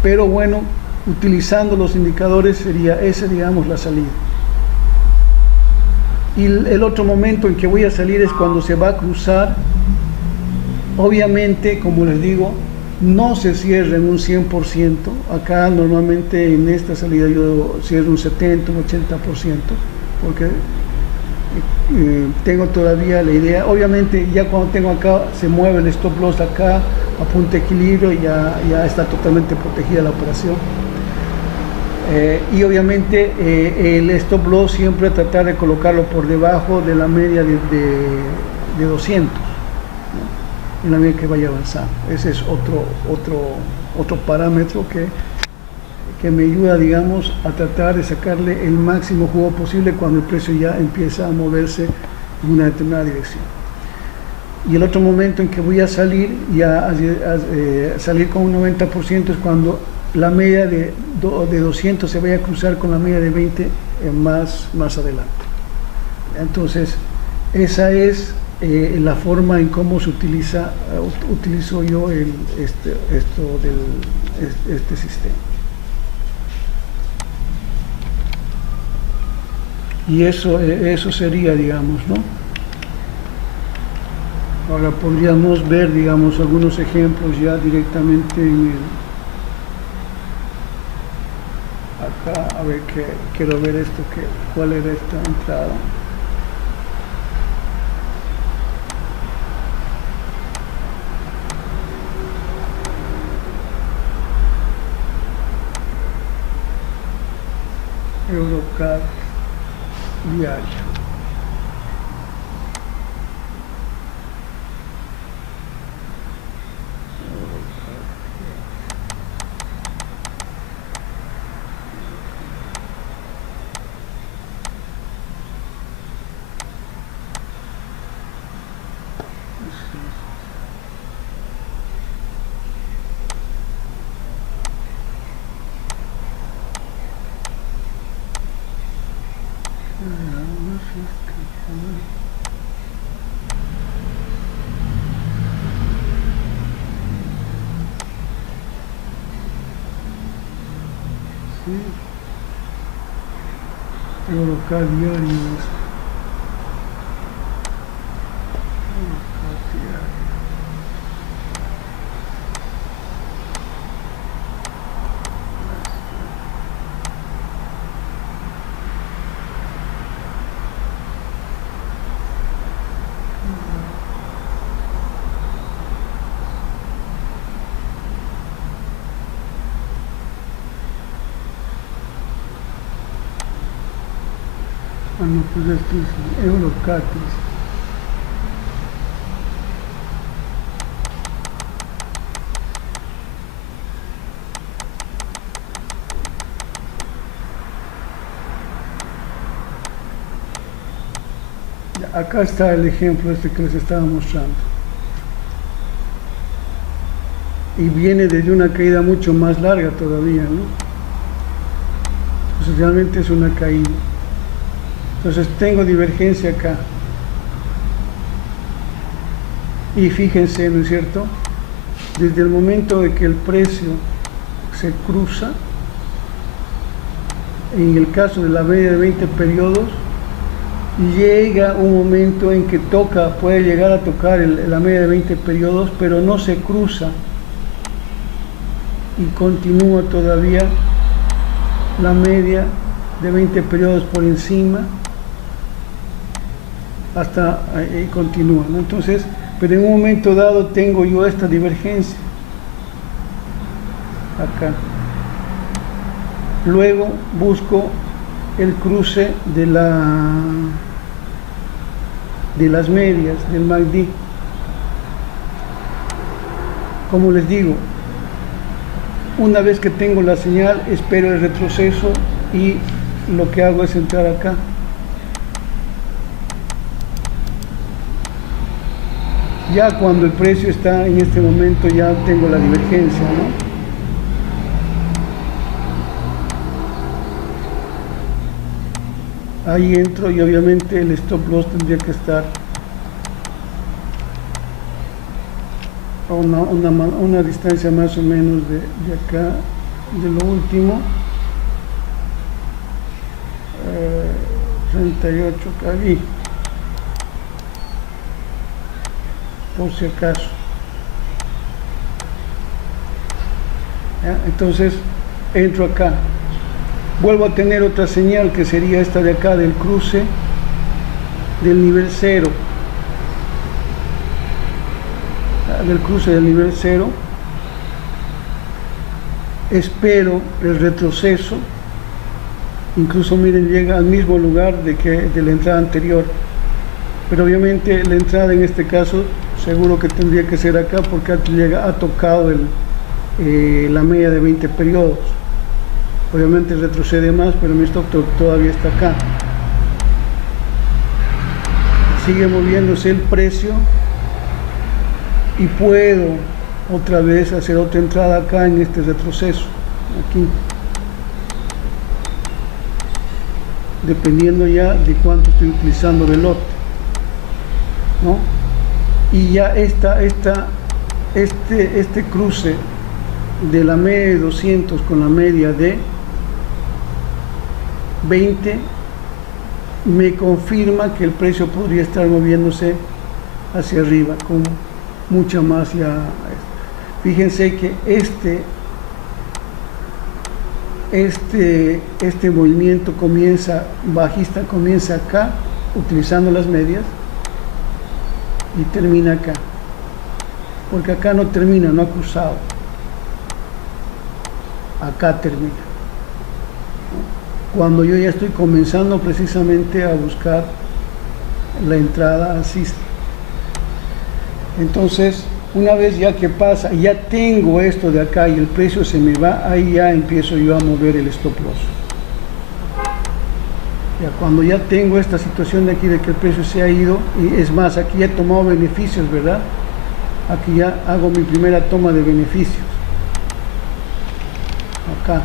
Pero bueno, utilizando los indicadores sería esa, digamos, la salida. Y el otro momento en que voy a salir es cuando se va a cruzar. Obviamente, como les digo, no se cierra en un 100%. Acá normalmente en esta salida yo cierro un 70, un 80%, porque tengo todavía la idea. Obviamente ya cuando tengo acá, se mueve el stop loss acá, a punto de equilibrio, y ya está totalmente protegida la operación. Y obviamente el stop loss siempre tratar de colocarlo por debajo de la media de 200, ¿no? En la medida que vaya avanzando. Ese es otro parámetro que me ayuda, digamos, a tratar de sacarle el máximo jugo posible cuando el precio ya empieza a moverse en una determinada dirección. Y el otro momento en que voy a salir, salir con un 90%, es cuando la media de 200 se vaya a cruzar con la media de 20 más adelante. Entonces, esa es la forma en cómo se utilizo yo este sistema. Y eso sería, digamos, ¿no? Ahora podríamos ver, digamos, algunos ejemplos ya directamente acá, a ver, quiero ver esto, cuál era esta entrada. Eurocad diario. Eurocad diario. No, pues esto es Eurocad. Acá está el ejemplo que les estaba mostrando. Y viene desde una caída mucho más larga todavía, ¿no? Entonces realmente es una caída. Entonces tengo divergencia acá. Y fíjense, ¿no es cierto? Desde el momento de que el precio se cruza, en el caso de la media de 20 periodos, llega un momento en que puede llegar a tocar la media de 20 periodos, pero no se cruza y continúa todavía la media de 20 periodos por encima hasta ahí continúa, ¿no? Entonces, pero en un momento dado tengo yo esta divergencia acá. Luego busco el cruce de las medias del MACD. Como les digo, una vez que tengo la señal, espero el retroceso y lo que hago es entrar acá. Ya cuando el precio está en este momento, ya tengo la divergencia, ¿no? Ahí entro y obviamente el stop loss tendría que estar a una distancia más o menos de acá, de lo último, 38 kb, por si acaso. ¿Ya? Entonces entro acá. Vuelvo a tener otra señal que sería esta de acá, del cruce del nivel 0, del cruce del nivel 0. Espero el retroceso, incluso miren, llega al mismo lugar de la entrada anterior, pero obviamente la entrada en este caso seguro que tendría que ser acá, porque ha tocado la media de 20 periodos. Obviamente retrocede más, pero mi stop todavía está acá. Sigue moviéndose el precio y puedo otra vez hacer otra entrada acá en este retroceso, aquí, dependiendo ya de cuánto estoy utilizando de lote. ¿no? Y ya este cruce de la media de 200 con la media de 20 me confirma que el precio podría estar moviéndose hacia arriba con mucha más ya. Fíjense que este movimiento bajista comienza acá utilizando las medias y termina acá, porque acá no termina, no ha cruzado, acá termina, cuando yo ya estoy comenzando precisamente a buscar la entrada alcista. Entonces, una vez ya que pasa, ya tengo esto de acá y el precio se me va, ahí ya empiezo yo a mover el stop loss. Ya cuando ya tengo esta situación de aquí de que el precio se ha ido, y es más, aquí ya he tomado beneficios, ¿verdad? Aquí ya hago mi primera toma de beneficios. Acá.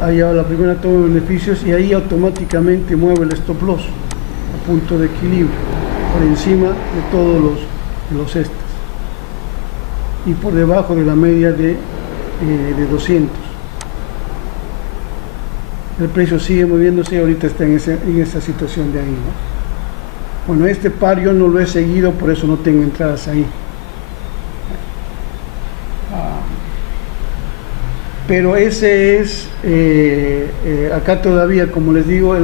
Ahí hago la primera toma de beneficios y ahí automáticamente muevo el stop loss a punto de equilibrio, por encima de todos los estas y por debajo de la media de 200. El precio sigue moviéndose y ahorita está en esa situación de ahí, ¿no? Bueno, este par yo no lo he seguido, por eso no tengo entradas ahí. Pero ese es, acá todavía, como les digo,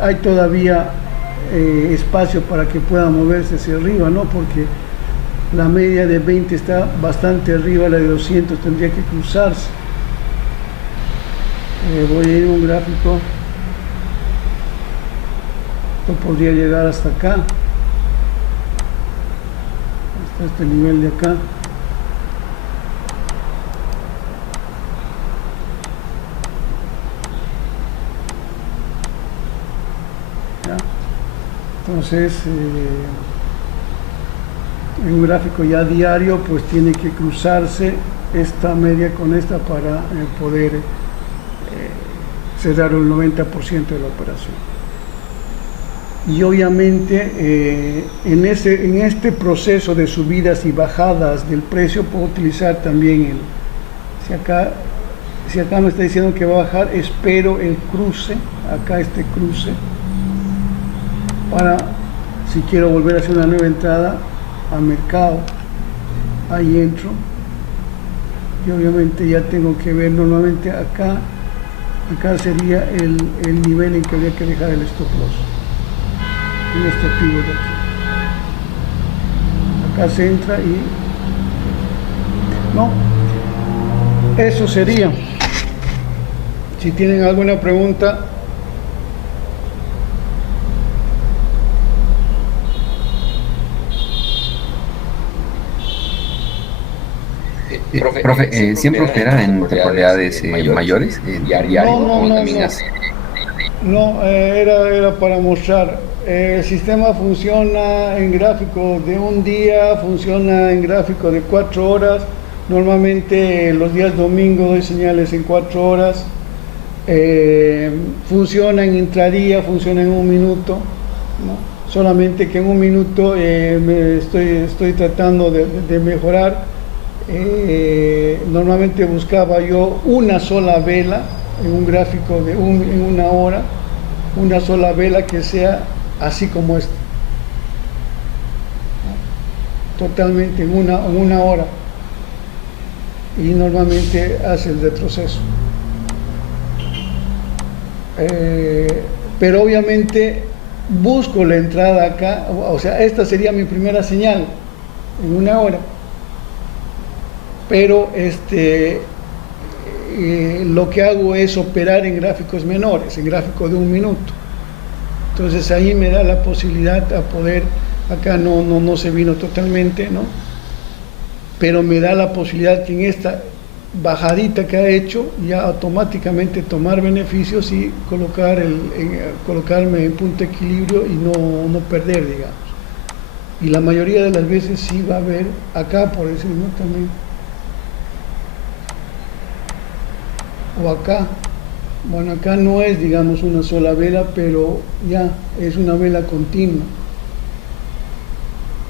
hay todavía espacio para que pueda moverse hacia arriba, ¿no? Porque la media de 20 está bastante arriba, la de 200 tendría que cruzarse. Voy a ir a un gráfico, esto podría llegar hasta acá, hasta este nivel de acá. ¿Ya? Entonces, en un gráfico ya diario, pues tiene que cruzarse esta media con esta para poder cerrar el 90% de la operación. Y obviamente en este proceso de subidas y bajadas del precio puedo utilizar también si acá me está diciendo que va a bajar, espero el cruce, acá este cruce, para si quiero volver a hacer una nueva entrada a mercado, ahí entro y obviamente ya tengo que ver normalmente acá sería el nivel en que habría que dejar el stop loss en este pivot de aquí. Acá se entra y no, eso sería. Si tienen alguna pregunta. Profe, ¿siempre opera en temporalidades mayores, diario, o también hace? No, era para mostrar. El sistema funciona en gráfico de un día, funciona en gráfico de 4 horas. Normalmente los días domingos doy señales en 4 horas. Funciona en intradía, funciona en 1 minuto, ¿no? Solamente que en 1 minuto estoy tratando de mejorar. Normalmente buscaba yo una sola vela en un gráfico en 1 hora, una sola vela que sea así como esta, ¿no? Totalmente en una hora, y normalmente hace el retroceso. Pero obviamente busco la entrada acá, o sea, esta sería mi primera señal en 1 hora. Pero lo que hago es operar en gráficos menores, en gráfico de 1 minuto. Entonces ahí me da la posibilidad a poder, acá no se vino totalmente, ¿no? Pero me da la posibilidad que en esta bajadita que ha hecho, ya automáticamente tomar beneficios y colocarme en punto de equilibrio y no perder, digamos. Y la mayoría de las veces sí va a haber acá, por decirlo también. o acá. Bueno, acá no es, digamos, una sola vela, pero ya es una vela continua,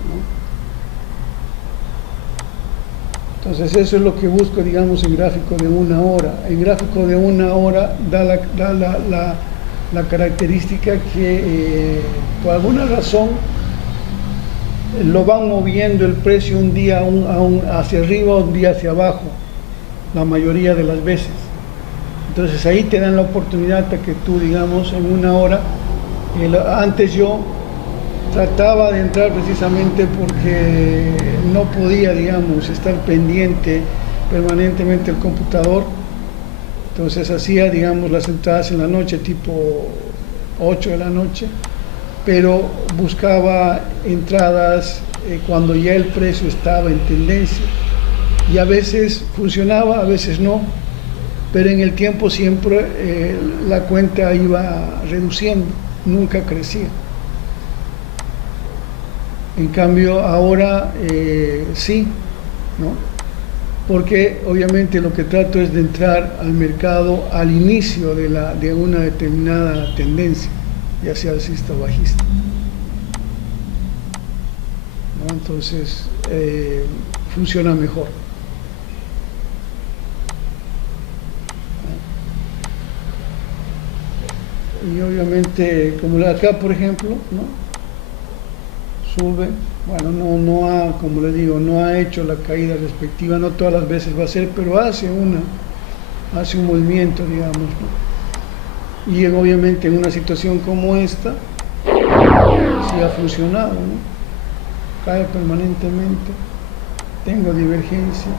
¿no? Entonces eso es lo que busco, digamos, en gráfico de 1 hora. En gráfico de 1 hora da la característica que por alguna razón lo van moviendo el precio un día hacia arriba, un día hacia abajo, la mayoría de las veces. Entonces ahí te dan la oportunidad para que tú, digamos, en 1 hora, antes yo trataba de entrar precisamente porque no podía, digamos, estar pendiente permanentemente del computador. Entonces hacía, digamos, las entradas en la noche, tipo 8 de la noche, pero buscaba entradas cuando ya el precio estaba en tendencia. Y a veces funcionaba, a veces no, pero en el tiempo siempre la cuenta iba reduciendo, nunca crecía. En cambio ahora sí, ¿no? Porque obviamente lo que trato es de entrar al mercado al inicio de una determinada tendencia, ya sea alcista o bajista, ¿no? Entonces funciona mejor. Y obviamente, como acá por ejemplo, ¿no? Sube, bueno, no ha, como le digo, no ha hecho la caída respectiva, no todas las veces va a ser, pero hace un movimiento, digamos, ¿no? Y obviamente en una situación como esta, sí ha funcionado, ¿no? Cae permanentemente, tengo divergencia.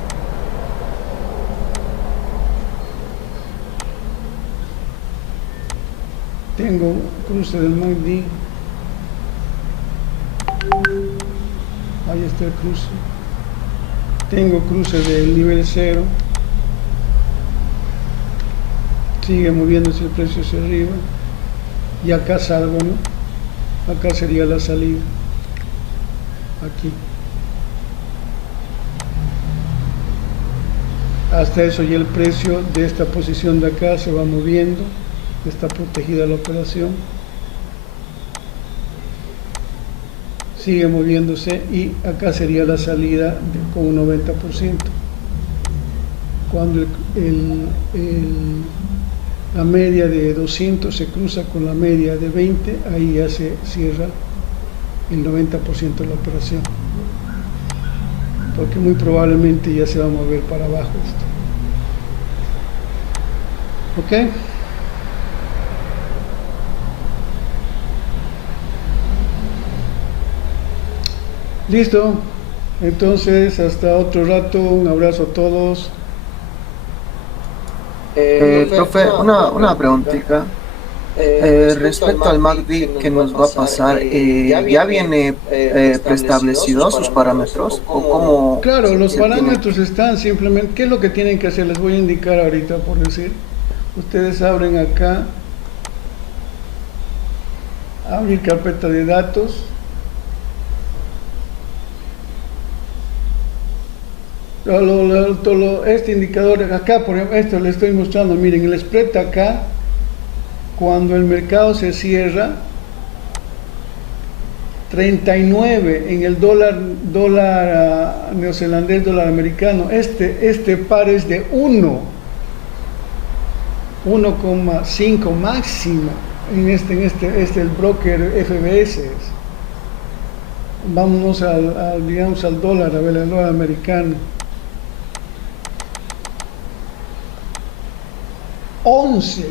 Tengo cruce del MACD. Ahí está el cruce. Tengo cruce del nivel 0. Sigue moviéndose el precio hacia arriba. Y acá salgo, ¿no? Acá sería la salida. Aquí. Hasta eso ya el precio de esta posición de acá se va moviendo. Está protegida la operación. Sigue moviéndose y acá sería la salida con un 90%. Cuando la media de 200 se cruza con la media de 20, ahí ya se cierra el 90% de la operación, porque muy probablemente ya se va a mover para abajo esto. ¿Ok? Listo, entonces hasta otro rato, un abrazo a todos. Profe, una preguntita. Respecto al MACD que nos va a pasar, ¿ya viene preestablecido sus parámetros? ¿O cómo? Claro, los parámetros están simplemente. ¿Qué es lo que tienen que hacer? Les voy a indicar ahorita, por decir. Ustedes abren acá, abrir carpeta de datos. Este indicador acá, por ejemplo, esto le estoy mostrando, miren, el spread acá, cuando el mercado se cierra, 39 en el dólar neozelandés, dólar americano, este par es de 1,5 máximo, este el broker FBS. Vámonos digamos al dólar, a ver el dólar americano. 11.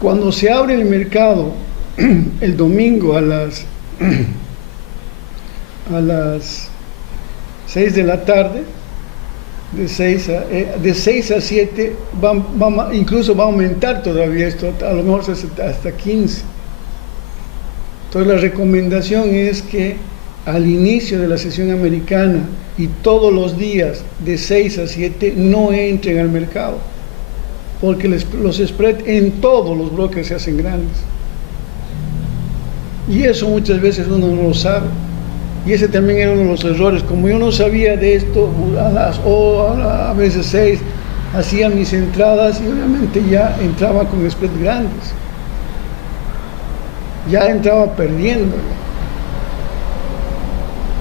Cuando se abre el mercado el domingo a las 6 de la tarde, de 6 a 7, incluso va a aumentar todavía esto, a lo mejor hasta 15. Entonces la recomendación es que al inicio de la sesión americana y todos los días de 6 a 7 no entren al mercado, porque los spreads en todos los brokers se hacen grandes, y eso muchas veces uno no lo sabe, y ese también era uno de los errores. Como yo no sabía de esto, a veces 6, hacía mis entradas y obviamente ya entraba con spread grandes, ya entraba perdiendo.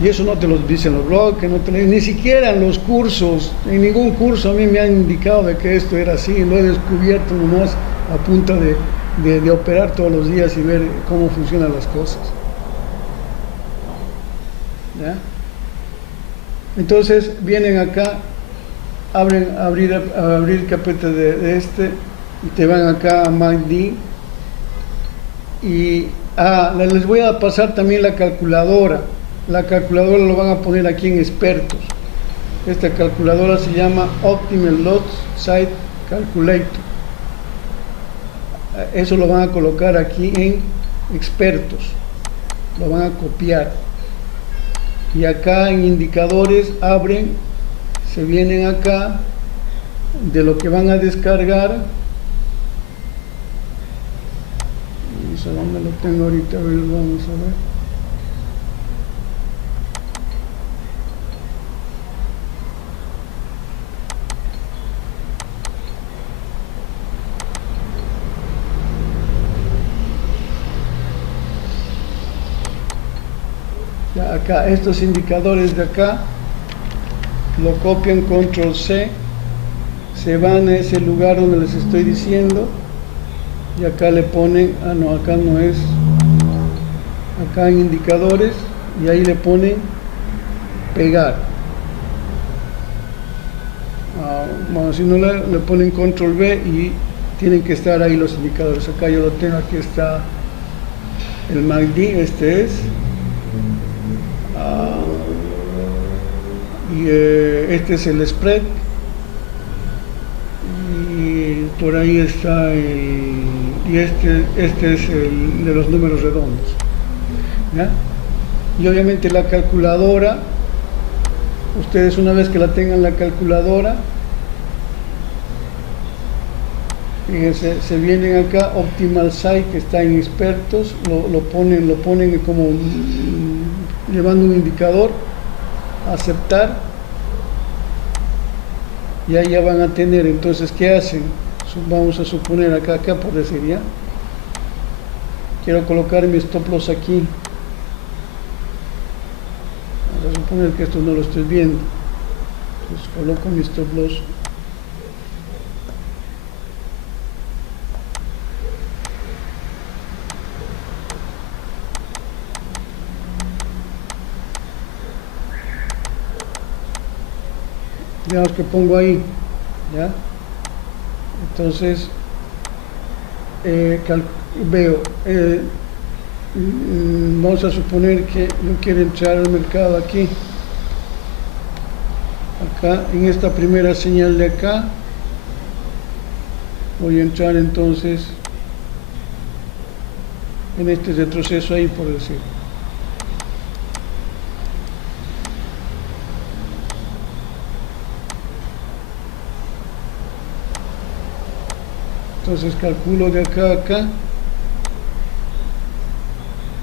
Y eso no te lo dicen los blogs, ni siquiera en los cursos, en ningún curso a mí me han indicado de que esto era así. Lo he descubierto nomás a punta de operar todos los días y ver cómo funcionan las cosas. ¿Ya? Entonces vienen acá, abrir carpeta de este, y te van acá a MACD, y les voy a pasar también la calculadora. La calculadora lo van a poner aquí en expertos. Esta calculadora se llama Optimal Lot Size Calculator. Eso lo van a colocar aquí en expertos, lo van a copiar, y acá en indicadores abren, se vienen acá de lo que van a descargar. No sé dónde lo tengo ahorita, a ver, vamos a ver. Acá, estos indicadores de acá, lo copian, control C, se van a ese lugar donde les estoy diciendo, y acá le ponen, no, acá no es, acá en indicadores, y ahí le ponen pegar. Bueno, si no le ponen control V y tienen que estar ahí los indicadores. Acá yo lo tengo, aquí está el MACD, este es. Este es el spread, y por ahí está este es el de los números redondos, ¿ya? Y obviamente la calculadora, ustedes una vez que la tengan la calculadora, fíjense, se vienen acá, Optimal Size, que está en expertos, lo ponen como llevando un indicador, aceptar, y ahí ya van a tener. Entonces, ¿qué hacen? Vamos a suponer acá por decir, ya quiero colocar mi stop loss aquí, vamos a suponer que esto no lo estoy viendo, entonces coloco mi stop loss. Digamos que pongo ahí, ¿ya? Entonces veo, vamos a suponer que yo quiero entrar al mercado aquí, acá en esta primera señal de acá, voy a entrar entonces en este retroceso ahí, por decir. Entonces calculo de acá a acá,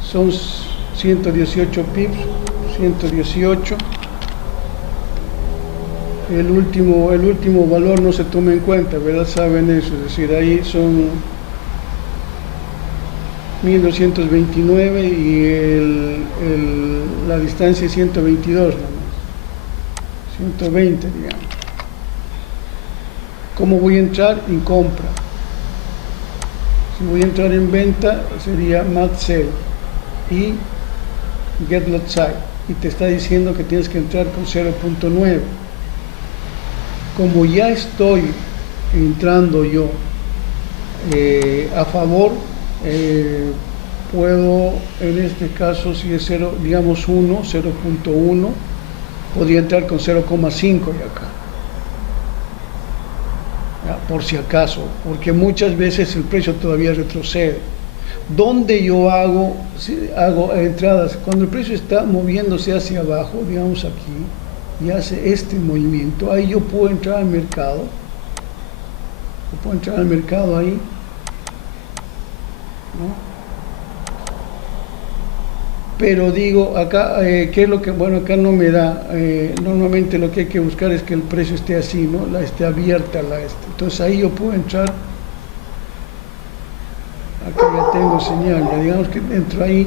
son 118 pips, 118. El último valor no se toma en cuenta, ¿verdad? Saben eso, es decir, ahí son 1229 y la distancia es 122 nomás, 120 digamos. ¿Cómo voy a entrar? En compra. Si voy a entrar en venta, sería Mat Sell y Get Lot Size, y te está diciendo que tienes que entrar con 0.9. Como ya estoy entrando yo a favor, puedo, en este caso, si es 0, digamos 0.1, podría entrar con 0.5 y acá. Por si acaso, porque muchas veces el precio todavía retrocede. Donde yo hago entradas, cuando el precio está moviéndose hacia abajo, digamos aquí, y hace este movimiento, ahí yo puedo entrar al mercado, ahí, ¿no? Pero digo, acá, ¿qué es lo que, bueno, acá no me da, normalmente lo que hay que buscar es que el precio esté así, ¿no? Esté abierta entonces ahí yo puedo entrar, acá ya tengo señal, ya digamos que entro ahí,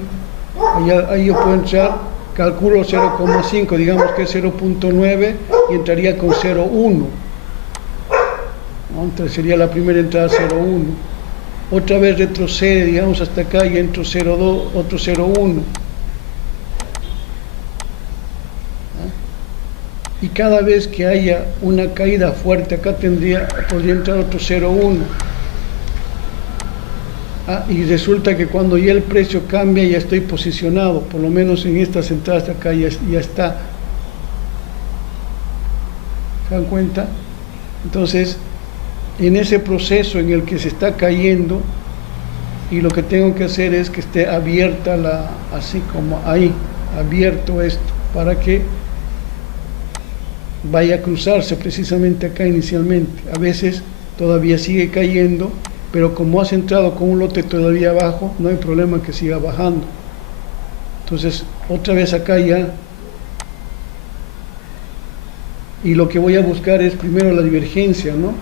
ahí yo puedo entrar, calculo 0,5, digamos que es 0,9 y entraría con 0,1, ¿no? Entonces sería la primera entrada 0,1, otra vez retrocede, digamos hasta acá y entro 0,2, otro 0,1. Y cada vez que haya una caída fuerte, acá podría entrar otro 0,1. Y resulta que cuando ya el precio cambia, ya estoy posicionado, por lo menos en estas entradas de acá ya está. ¿Se dan cuenta? Entonces, en ese proceso en el que se está cayendo, y lo que tengo que hacer es que esté abierta así como ahí, abierto esto, para que vaya a cruzarse precisamente acá inicialmente. A veces todavía sigue cayendo, pero como has entrado con un lote todavía abajo, no hay problema que siga bajando. Entonces, otra vez acá ya. Y lo que voy a buscar es primero la divergencia, ¿no?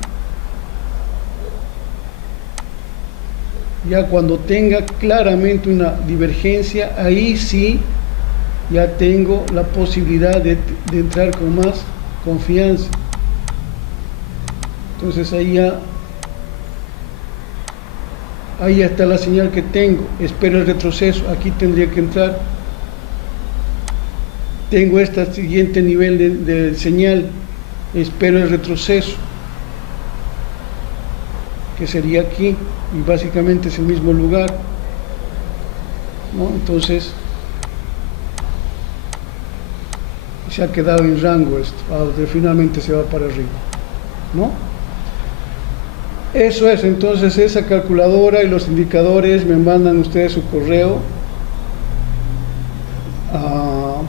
Ya cuando tenga claramente una divergencia, ahí sí ya tengo la posibilidad de entrar con más confianza. Entonces ahí ya está la señal que tengo. Espero el retroceso, aquí tendría que entrar. Tengo este siguiente nivel de señal, espero el retroceso, que sería aquí, y básicamente es el mismo lugar, ¿no? Entonces se ha quedado en rango esto, donde finalmente se va para arriba, ¿no? Eso es, entonces esa calculadora y los indicadores me mandan ustedes su correo.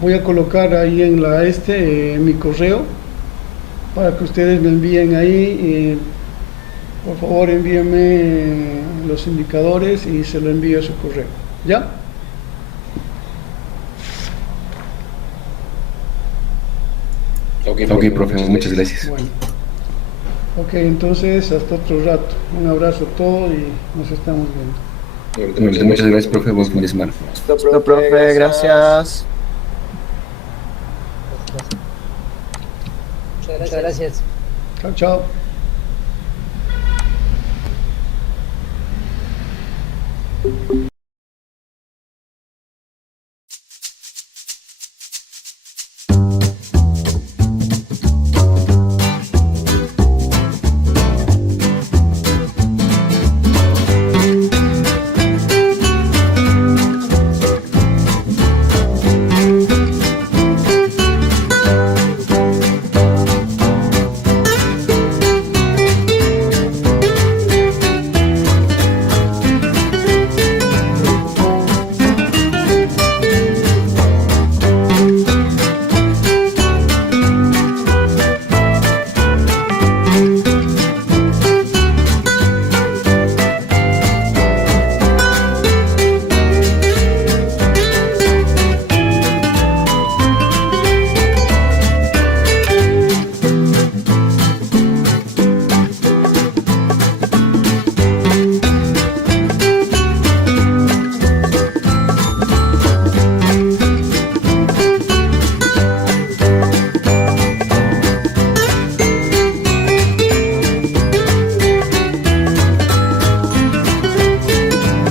Voy a colocar ahí en mi correo para que ustedes me envíen ahí. Por favor, envíenme los indicadores y se lo envío a su correo. ¿Ya? Ok, profe, muchas gracias. Bueno. Ok, entonces hasta otro rato. Un abrazo a todos y nos estamos viendo. Muchas gracias, profe. Buen fin de semana. Listo, profe, gracias. Muchas gracias. Chao, chao.